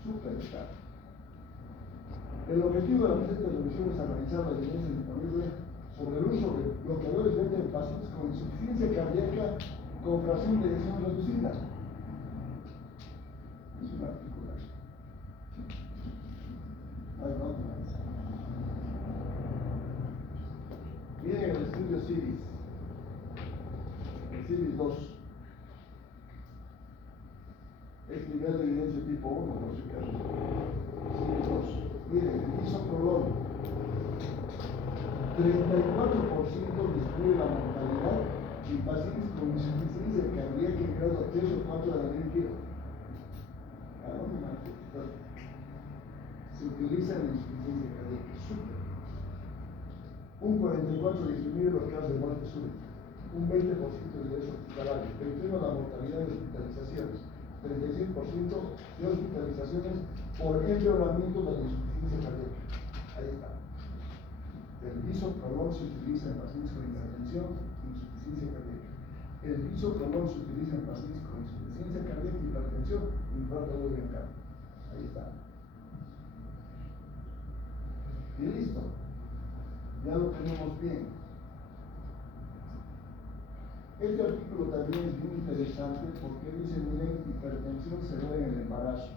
Súper claro. El objetivo de la presente revisión es analizar la evidencia disponible sobre el uso de bloqueadores beta en pacientes con insuficiencia cardíaca con fracción de eyección reducida. Es un artículo. Miren el estudio CIVIS. El CIVIS 2. Es nivel de evidencia tipo 1, por si acaso. CIVIS 2. Miren, el isoprolol. 34% disminuye la mortalidad en pacientes con insuficiencia cardíaca en grado 3 o 4 de la medida. Se utiliza en insuficiencia cardíaca. Súper. Un 44% disminuye los casos de muerte súbita. Un 20% de ingreso hospitalario. 21% la mortalidad de hospitalizaciones. 36% de hospitalizaciones por empeoramiento de la insuficiencia cardíaca. Ahí está. El bisoprolol se utiliza en pacientes con hipertensión y insuficiencia cardíaca. El bisoprolol se utiliza en pacientes con insuficiencia cardíaca y hipertensión y infarto agudo miocardio. Ahí está. Y listo. Ya lo tenemos bien. Este artículo también es muy interesante porque dice, miren, hipertensión severa en el embarazo.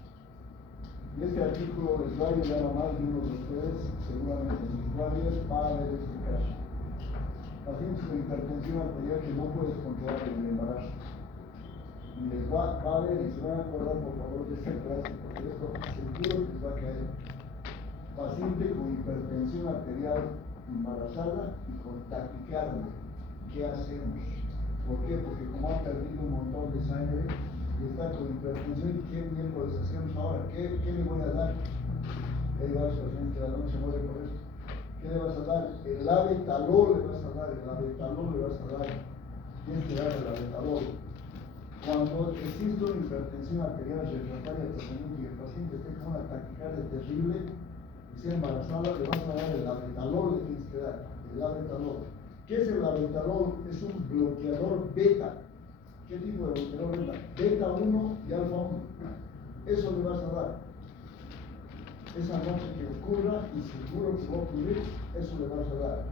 Y este artículo les va a ayudar a más de uno de ustedes, seguramente en sus guardias, va a ver este caso. Pacientes con hipertensión arterial que no puedes controlar en el embarazo. Y les va a ver y se van a acordar, por favor, de esta clase, porque esto seguro que les va a caer. Paciente con hipertensión arterial embarazada y con taquicardia. ¿Qué hacemos? ¿Por qué? Porque como ha perdido un montón de sangre y está con hipertensión, ¿qué miércoles hacemos ahora? ¿Qué le voy a dar? Hay varios pacientes que la noche se mueren por esto. ¿Qué le vas a dar? El labetalol le vas a dar, el labetalol le vas a dar. Tienes que dar el labetalol. Cuando existe una hipertensión arterial refractaria al tratamiento y el paciente esté con una taquicardia terrible y sea embarazada, le vas a dar el labetalol, le tienes que dar el labetalol. ¿Qué es el labetalol? Es un bloqueador beta. ¿Qué tipo de bloqueador beta? Beta 1 y alfa 1. Eso le vas a dar. Esa noche que ocurra, y seguro que va a ocurrir, eso le vas a dar.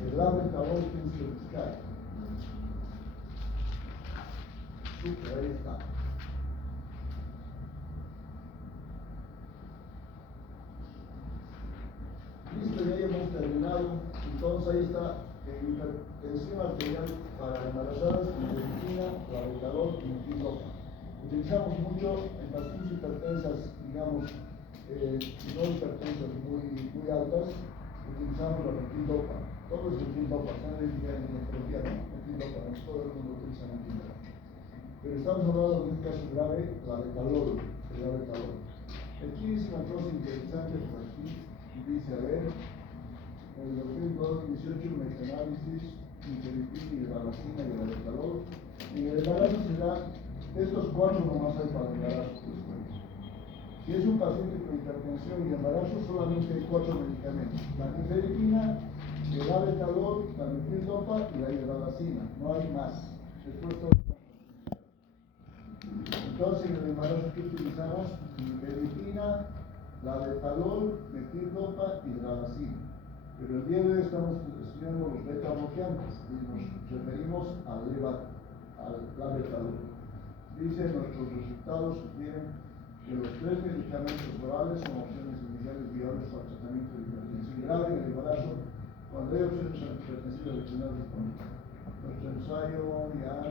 El labetalol tienes que buscar. Súper, ahí está. Listo, ya hemos terminado. Entonces ahí está. Hipertensión arterial para embarazadas, medicina, labetalol y metildopa. Utilizamos mucho en pacientes hipertensas, digamos, no hipertensas muy altas, utilizamos la metildopa. Todo es metildopa, sangre en nefrología, metildopa, no todo el mundo utiliza metildopa. Pero estamos hablando de un caso grave, labetalol, el labetalol. Aquí dice una cosa interesante, por aquí dice, a ver, en el 2018 metanálisis, interleucina y valacina y el labetalol. En el embarazo se da, estos 4 nomás hay para el embarazo. Si es un paciente con hipertensión y embarazo, solamente hay 4 medicamentos: la nifedipina, el labetalol, la metildopa y la hidralacina. No hay más. Después todo. Entonces, en el embarazo, ¿qué utilizamos? Nifedipina, labetalol, metildopa y hidralacina. Pero el día de hoy estamos estudiando los beta bloqueantes y nos referimos al labetalol. Dicen nuestros resultados sugieren que los 3 medicamentos orales son opciones iniciales viables para el tratamiento de hipertensión grave en el embarazo cuando hay opciones antihipertensivas adicionales disponibles. Nuestro ensayo ya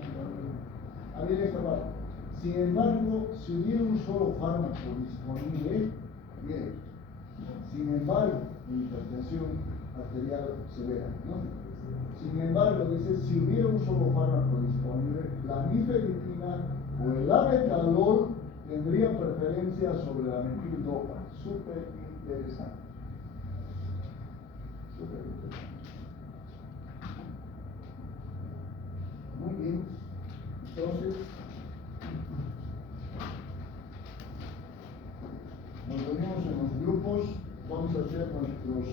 había esta parte. Sin embargo, si hubiera un solo fármaco disponible, bien. Sin embargo, en hipertensión arterial severa, ¿no? Sin embargo, dice, si hubiera un solo fármaco disponible, la nifedipina o el labetalol tendría preferencia sobre la metildopa. Súper interesante. Súper interesante. Muy bien. Entonces, nos reunimos en los grupos, vamos a hacer nuestros